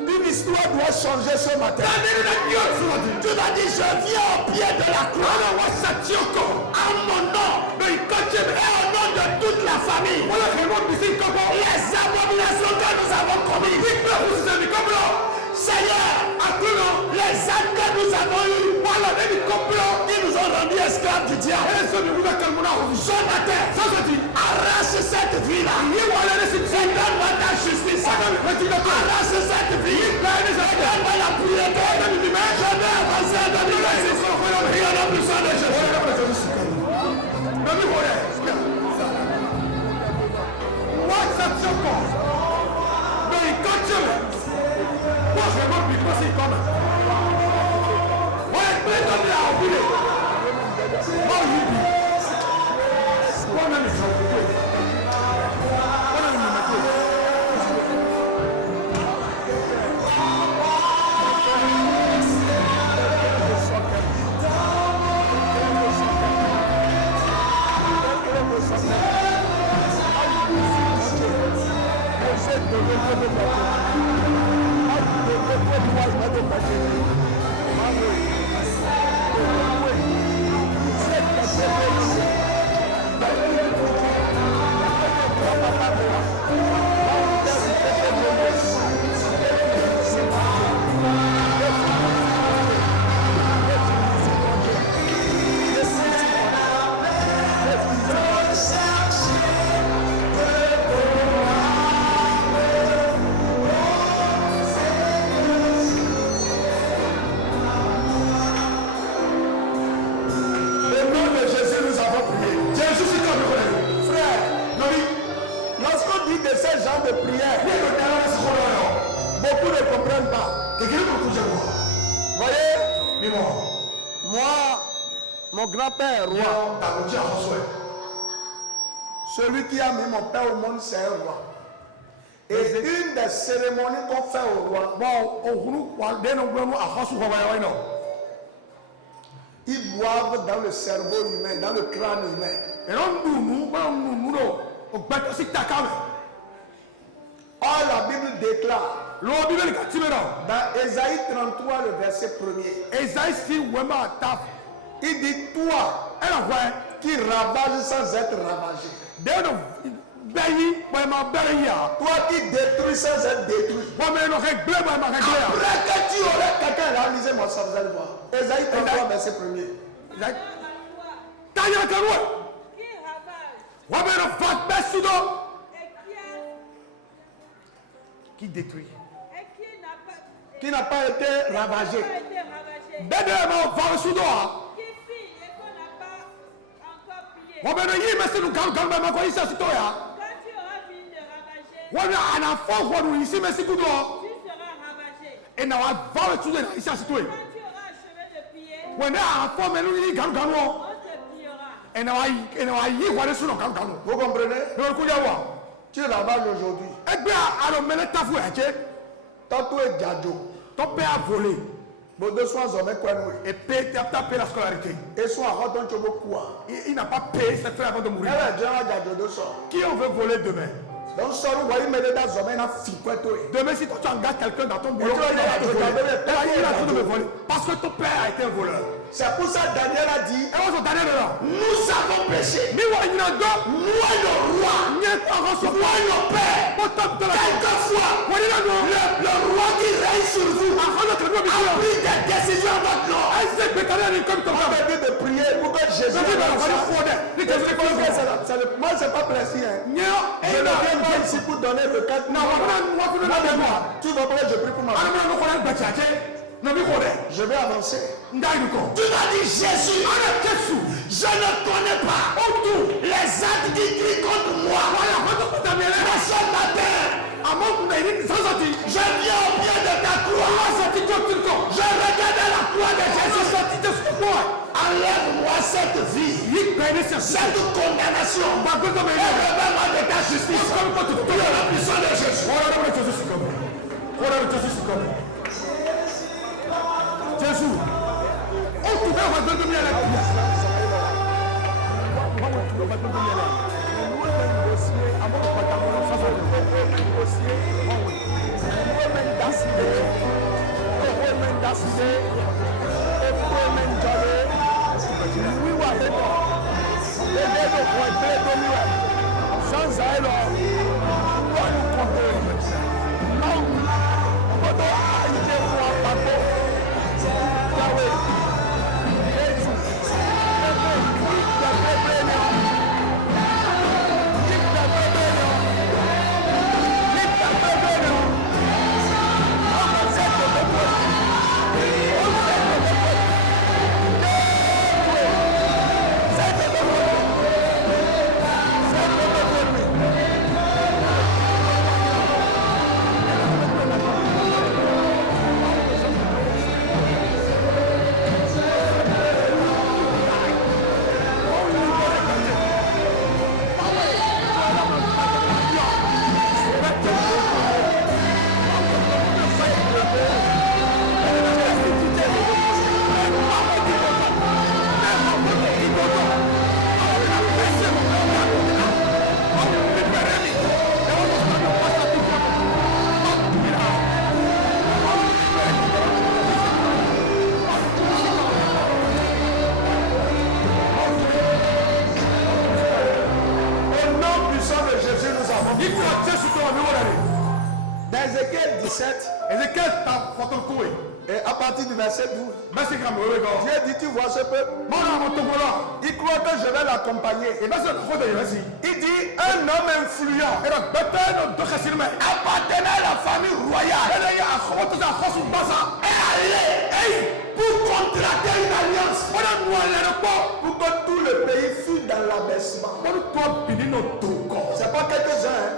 Une histoire doit changer ce matin. Tu dois dire, je viens au pied de la croix. À mon nom. Et au nom de toute la famille. Les abominations que nous avons commises. Seigneur, les âmes que nous avons eues, ils nous ont rendus esclaves du diable. Ce matin, arrache cette vie-là. Et donne-moi ta justice. Arrache cette vie. Et donne-moi la pureté. Je vais avancer dans le reste. Il y en a besoin de Jésus. Celui qui a mis mon père au monde, c'est un roi. Et une des cérémonies qu'on fait au roi, ils boivent dans le cerveau humain, dans le crâne humain. Or, la Bible déclare dans Ésaïe 33, le verset 1er, il dit, toi qui ravages sans être ravagé. Toi qui détruis sans être détruit. Après que tu aurais quelqu'un réalisé mon sang, vous allez voir. Ésaïe 33, verset 1er. Qui détruit? Qui n'a pas été ravagé. Quand tu auras fini de ravager, tu seras ravagé. Quand tu auras achevé de piller, on te pillera. Vous comprenez? Tu ravages aujourd'hui. Tantôt est Djadjo. Ton père a volé. Et paye tapé la scolarité. Il n'a pas payé ses frères avant de mourir. Qui on veut voler demain? Demain, si toi tu engages quelqu'un dans ton boulot, il a tout de voler. Parce que ton père a été un voleur. C'est pour ça que Daniel a dit, nous avons péché. Nous et nos rois, nous et nos pères. Quelquefois, le roi qui règne sur vous a pris des décisions à votre nom. On va dire de prier pour que Jésus moi, c'est pas plaisir. Je ne viens pas ici pour donner le cadre. Tu vas pas, je prie pour ma vie. Je vais avancer. Tu m'as dit Jésus, je ne connais pas les actes qui crient contre moi. Mais ce matin, je viens au pied de ta croix. Je regarde la croix de Jésus. Enlève-moi cette vie, cette condamnation. Relève-moi de ta justice. Pour la puissance de Jésus. Jésus. Ézéchiel 17, et à partir du verset 12, Dieu dit, tu vois ce peuple, il croit que je vais l'accompagner. Il dit, un homme influent appartenant à la famille royale est allé pour contracter une alliance pour que tout le pays fût dans l'abaissement. C'est pas quelques-uns.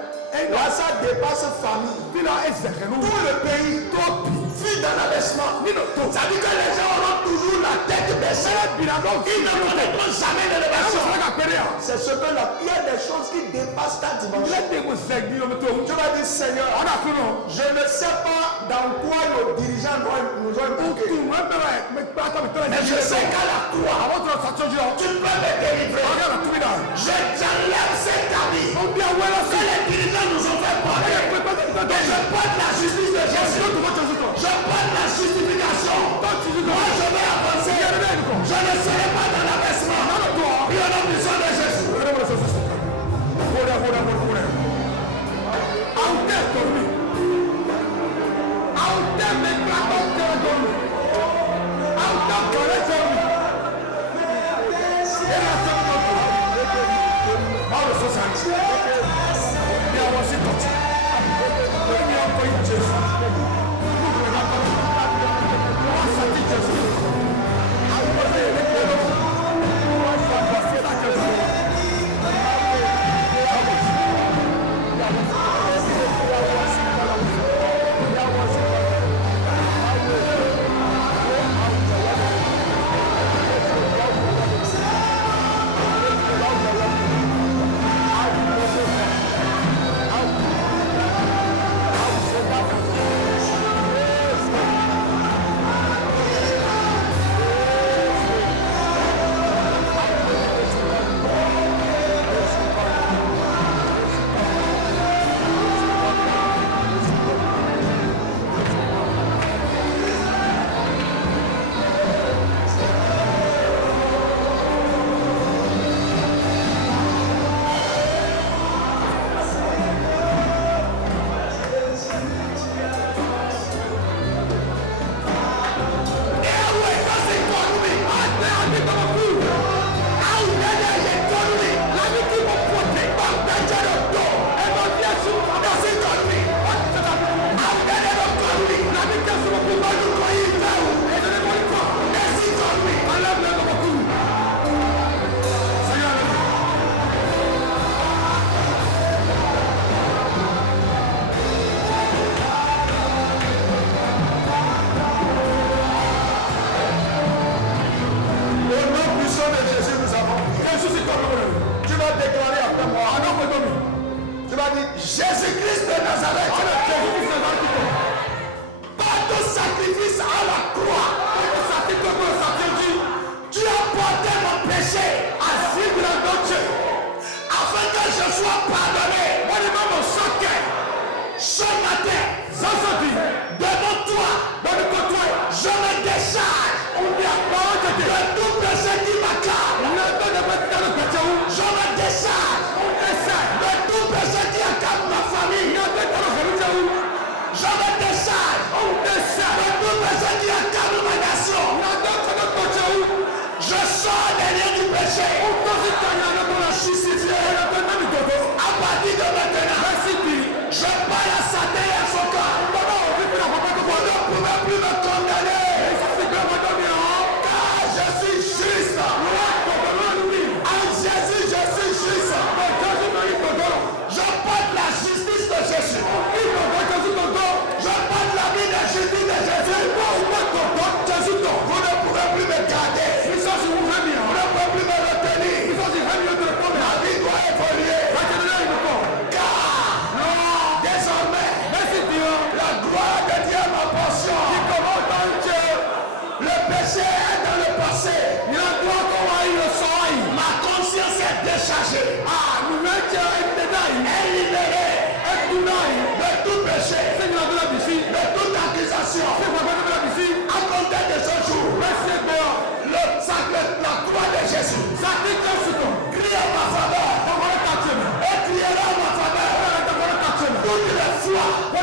Là, ça dépasse famille. Tout le pays fut dans l'abaissement. Ça dit que les gens auront toujours la tête baissée. Ils ne connaîtront jamais l'élévation. C'est ce que là, il y a des choses qui dépassent ta dimension. Tu vas dire, Seigneur, je ne sais pas dans quoi nos dirigeants nous ont évoqué. Mais je sais qu'à la croix, tu peux me délivrer. Je t'enlève cet habit que les dirigeants nous ont fait porter. Et je porte la justice de Jésus. Je porte la justification. Moi je vais avancer. Je ne serai pas dans l'abaissement. Il y a la puissance de Jésus. vas dire Jésus-Christ de Nazareth. Par ton sacrifice à la croix, tu as porté mon péché afin que je sois pardonné. Ce matin, devant toi, je me décharge de tout péché qui m'accable. Je me décharge de tout péché qui accable ma famille. Je me décharge de tout péché qui accable ma nation. Je sors des liens du péché. À partir de maintenant, je parle à Satan et à son corps. Vous ne pouvez plus me condamner. Car je suis juste. En Jésus, je suis juste. Je porte la justice de Jésus. Je porte la vie de justice de Jésus. Vous ne pouvez plus me garder. Vous ne pouvez plus me retenir. Ma vie doit évoluer. Car désormais, la gloire de Dieu est ma portion. Le péché est dans le passé. Ma conscience est déchargée. Est libérée de tout péché, de toute accusation. À compter de ce jour, la croix de Jésus crie en ma faveur et criera en ma faveur. Toutes les fois que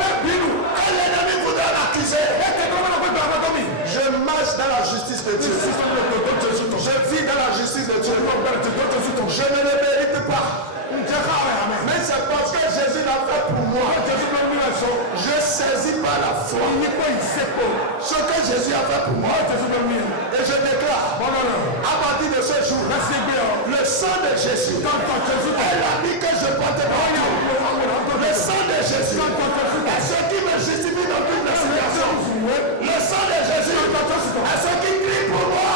l'ennemi voudra m'accuser, je marche dans la justice de Dieu. Je vis dans la justice de Dieu. Je ne le mérite pas. Mais c'est parce que Jésus l'a fait pour moi. Je saisis par la foi ce que Jésus a fait pour moi. Et je déclare, à partir de ce jour, le sang de Jésus est l'habit que je porte partout. Le sang de Jésus est ce qui me justifie dans toutes les situations. Le sang de Jésus est ce qui crie pour moi.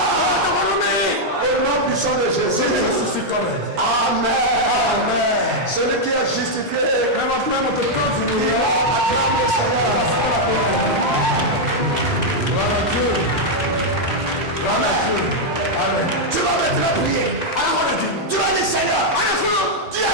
Au nom du sang de Jésus. Amen. Amen. Celui qui est justifié, acclame le Seigneur. Amen. Tu vas maintenant prier. Tu vas dire Seigneur, tu es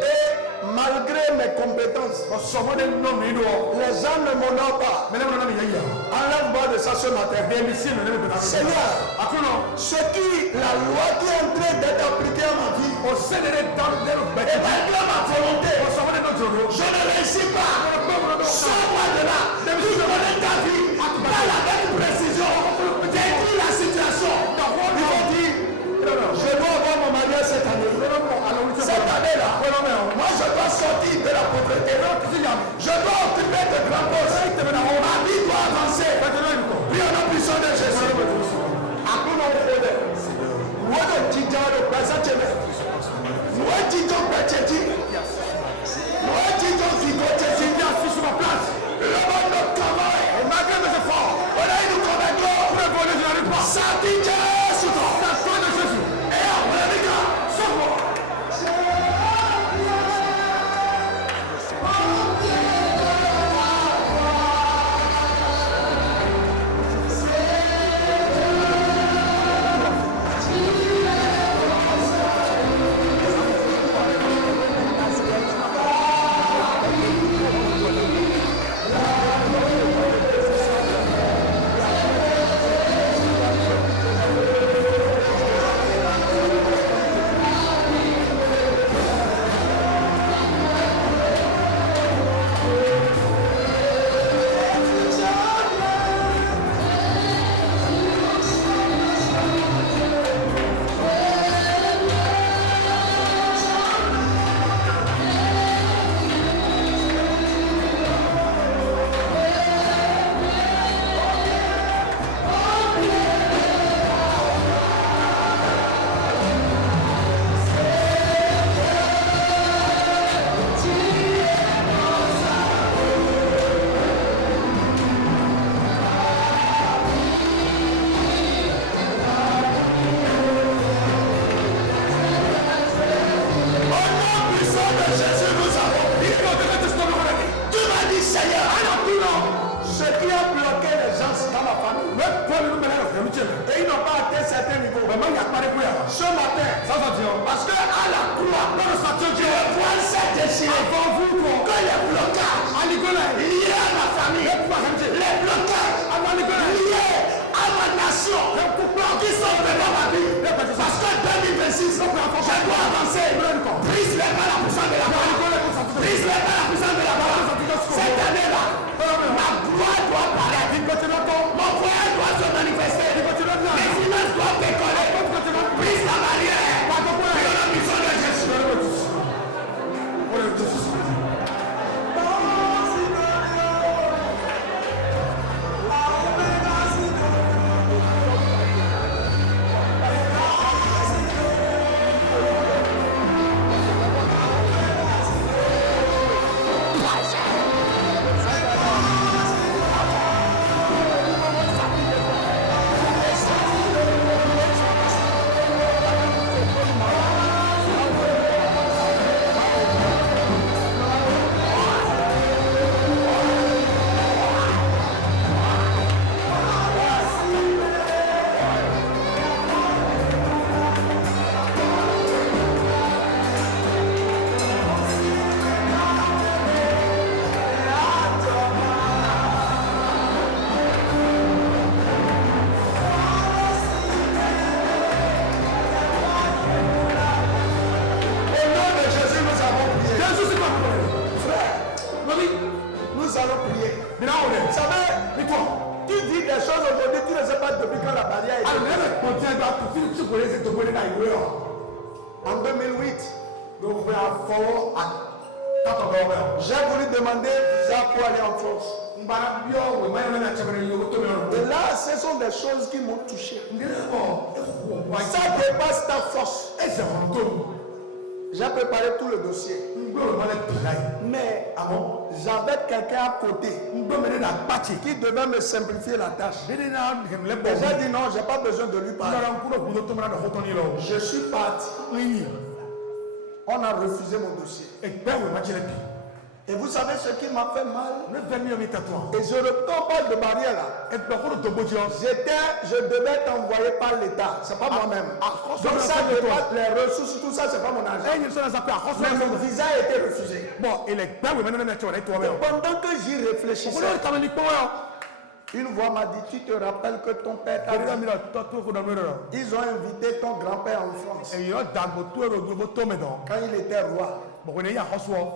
Et malgré mes compétences, les gens ne m'honorent pas. Enlève-moi de ça ce matin. Seigneur, ce qui, la loi qui est en train d'être appliquée à ma vie, et malgré ma volonté, je ne réussis pas. Sors-moi de là. Tu connais ta vie. Dans la même précision. Décris la situation. Il faut dire, je dois avoir mon mariage cette année. Cette année-là, moi je dois sortir de la pauvreté. Je dois occuper de grands postes. Ma vie doit avancer. Puis on a besoin de Jésus. Ce matin, parce que à la croix, je vois cette déchirée. Que les blocages liés à ma famille, les blocages liés à ma nation, qui sont devant ma vie. Parce que 2026, je dois avancer. Brise les pas la puissance de la parole. Brise les pas la puissance de la parole. Cette année-là, ma gloire doit paraître. Mon foyer doit se manifester. Les images doivent décoller. Brise la barrière. Et on a besoin de Jésus. En 2008, j'ai voulu demander visa pour aller en France. Et là, ce sont des choses qui m'ont touché. Ça dépasse ta force. J'ai préparé tout le dossier. Mais j'avais quelqu'un à côté qui devait me simplifier la tâche. Et j'ai dit non, je n'ai pas besoin de lui parler. Je suis parti. On a refusé mon dossier. Et vous savez ce qui m'a fait mal? Et je reprends pas de barrière là. Je devais être envoyé par l'État, c'est pas moi-même. Donc ça, les ressources, tout ça, c'est pas mon argent. Mais mon visa a été refusé. Pendant que j'y réfléchissais, une voix m'a dit, tu te rappelles que ton père t'a dit, ils ont invité ton grand-père en France quand il était roi.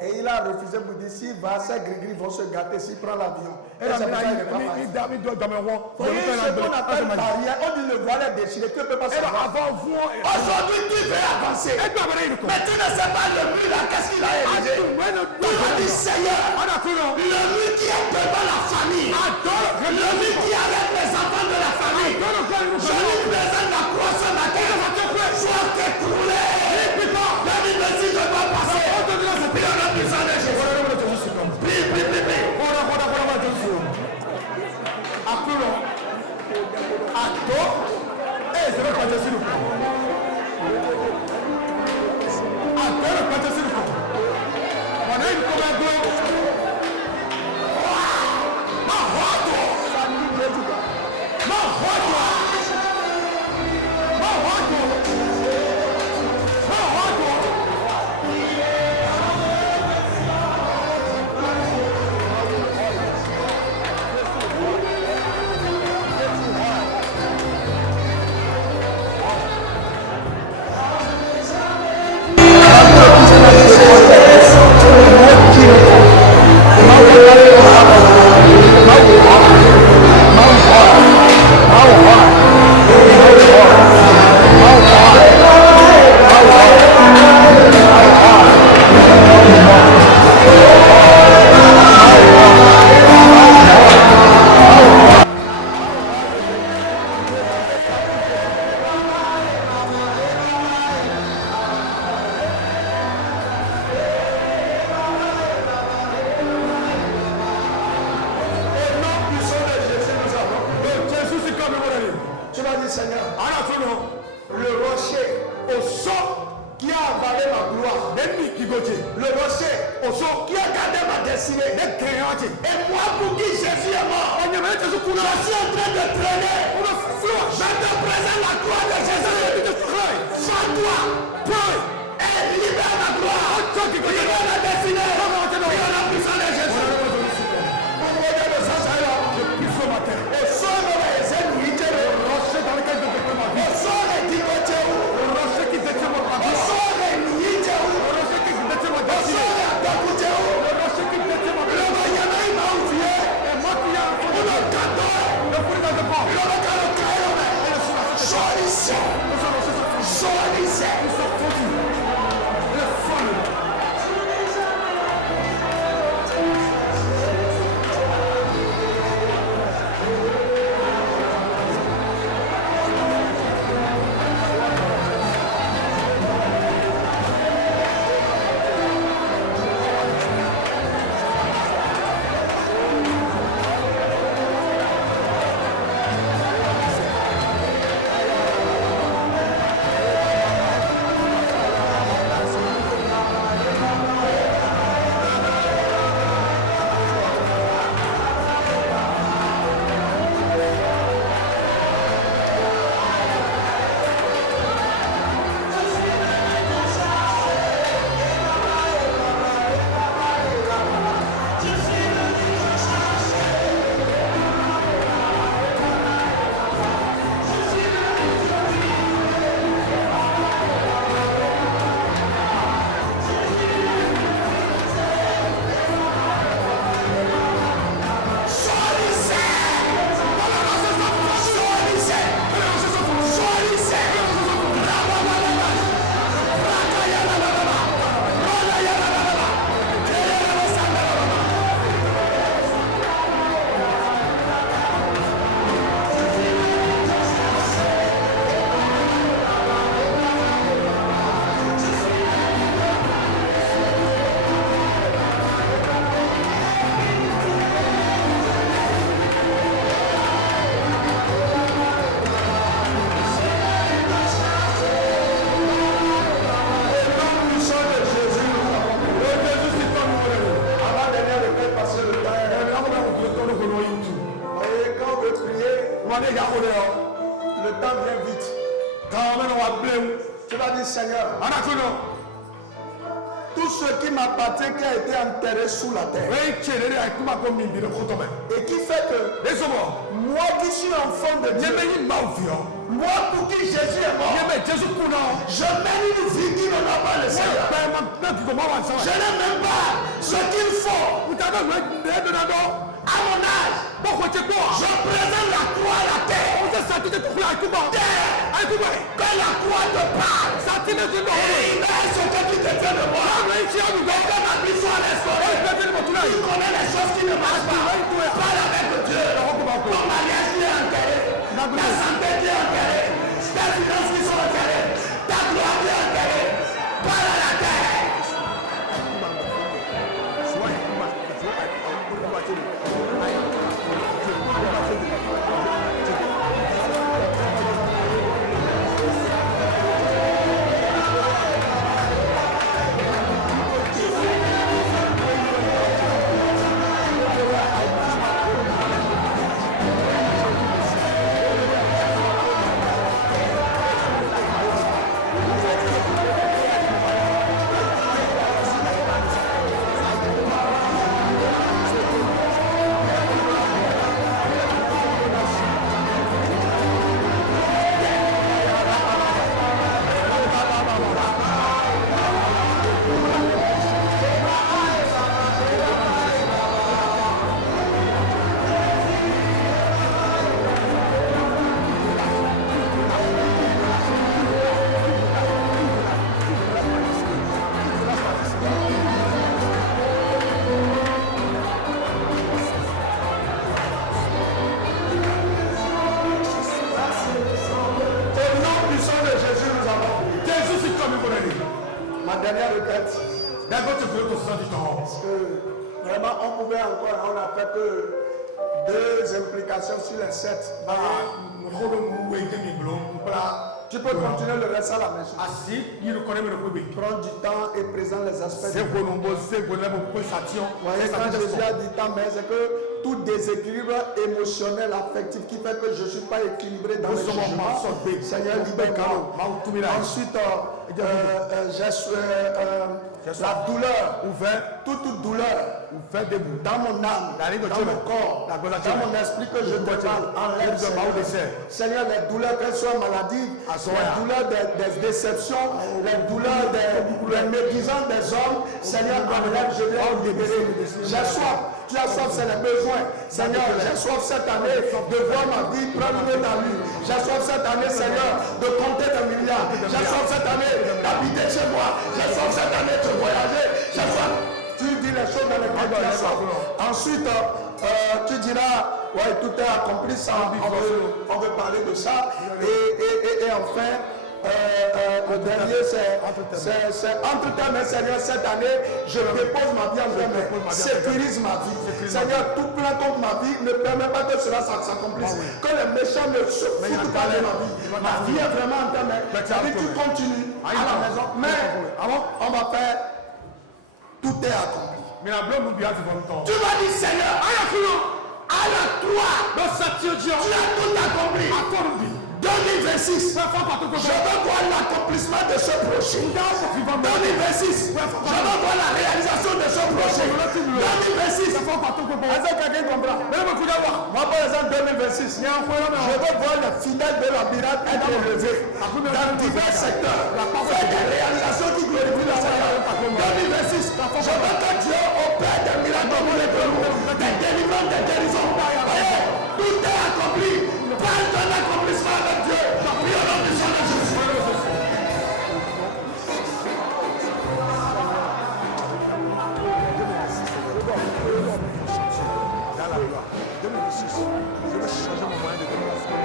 Et il a refusé pour dire, s'il va, ces gris vont se gâter s'il prend l'avion. Et c'est pour ça qu'il n'est pas parti. Voyez ce qu'on appelle barrière, on dit le voile est déchiré, tu ne peux pas savoir. Aujourd'hui, tu veux avancer. Mais tu ne sais pas le but là, qu'est-ce qu'il a érigé. Tu as dit, Seigneur, le but qui est devant la famille, le but qui arrête les enfants de la famille, je lui présente la croix sur la terre, soit écroulé. David me dit, je dois passer. Puis on a besoin de Jésus. Le temps vient vite. Tu vas dire Seigneur, tout ce qui m'appartient, qui a été enterré sous la terre, et qui fait que moi qui suis enfant de Dieu, moi pour qui Jésus est mort, je mène une vie qui ne n'a pas le Seigneur. Je n'ai même pas ce qu'il faut. À mon âge, je présente la croix à la terre. Que la croix te parle. Et il est ce que tu te fais de moi. Et que ma vie soit restaurée. Tu connais les choses qui ne marchent pas. Parle avec Dieu. Ton mariage qui est enterré. Ta santé qui est enterrée. Tes finances qui sont enterrées. Ta gloire qui est enterrée. Parle à la terre. Ma dernière requête, parce que vraiment on pouvait encore, on n'a fait que 2 implications sur les 7. Tu peux continuer le reste à la maison. Prends du temps et présente les aspects. Voyez, quand Jésus a dit temps, mais c'est que tout déséquilibre émotionnel, affectif qui fait que je ne suis pas équilibré dans le jugement. Seigneur, libère-moi. Ensuite, la douleur, toute douleur dans mon âme, dans mon corps, dans mon esprit que je te parle, enlève, Seigneur, les douleurs, qu'elles soient maladies, les douleurs des déceptions, les douleurs des médisants des hommes, Seigneur, enlève, je vais en libérer. J'ai soif, tu as soif, c'est les besoins. Seigneur, j'ai soif cette année de voir ma vie prendre une allure. J'ai soif cette année, Seigneur, de compter des milliards. J'ai soif cette année d'habiter chez moi. J'ai soif cette année de voyager. J'ai soif. Tu dis les choses dans lesquelles tu as soif. Ensuite, tu diras, ouais, tout est accompli, ça, on veut parler de ça. Et enfin, le dernier, c'est entre tes mains, Seigneur, cette année, je dépose ma vie entre tes mains. Sécurise ma vie. Seigneur, tout plein contre ma vie ne permet pas que cela s'accomplisse. Que les méchants ne se foutent pas de ma vie. Ma vie est vraiment en tes mains. C'est-à-dire, tu continues à la maison. Mais on va faire, tout est accompli. Tu vas dire, Seigneur, à la croix, tu as tout accompli. 2026, je veux voir l'accomplissement de ce projet. 2026, je veux voir la réalisation de ce projet. 2026, est-ce que quelqu'un comprend? Moi, par exemple, 2026, je veux voir les fidèles de la miracle être élevés dans divers secteurs. Faire des réalisations qui glorifient le Seigneur. 2026, je veux que Dieu opère des miracles des délivrances, des guérisons. Tout est accompli. Parle d'un accomplissement avec Dieu. Prie au nom du Seigneur Jésus. Dans la gloire. 2006, je vais changer mon moyen de déplacement.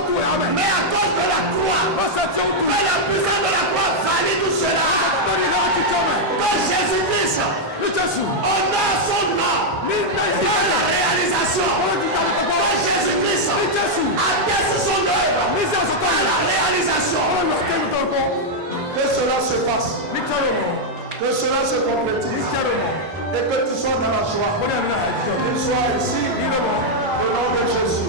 Mais à cause de la croix, mais la puissance de la croix valide tout cela. Que Jésus-Christ honore son nom dans la réalisation. Que Jésus-Christ atteste son œuvre dans la réalisation. Que cela se fasse. Que cela se concrétise. Et que tu sois dans la joie. Qu'il soit ici au nom de Jésus.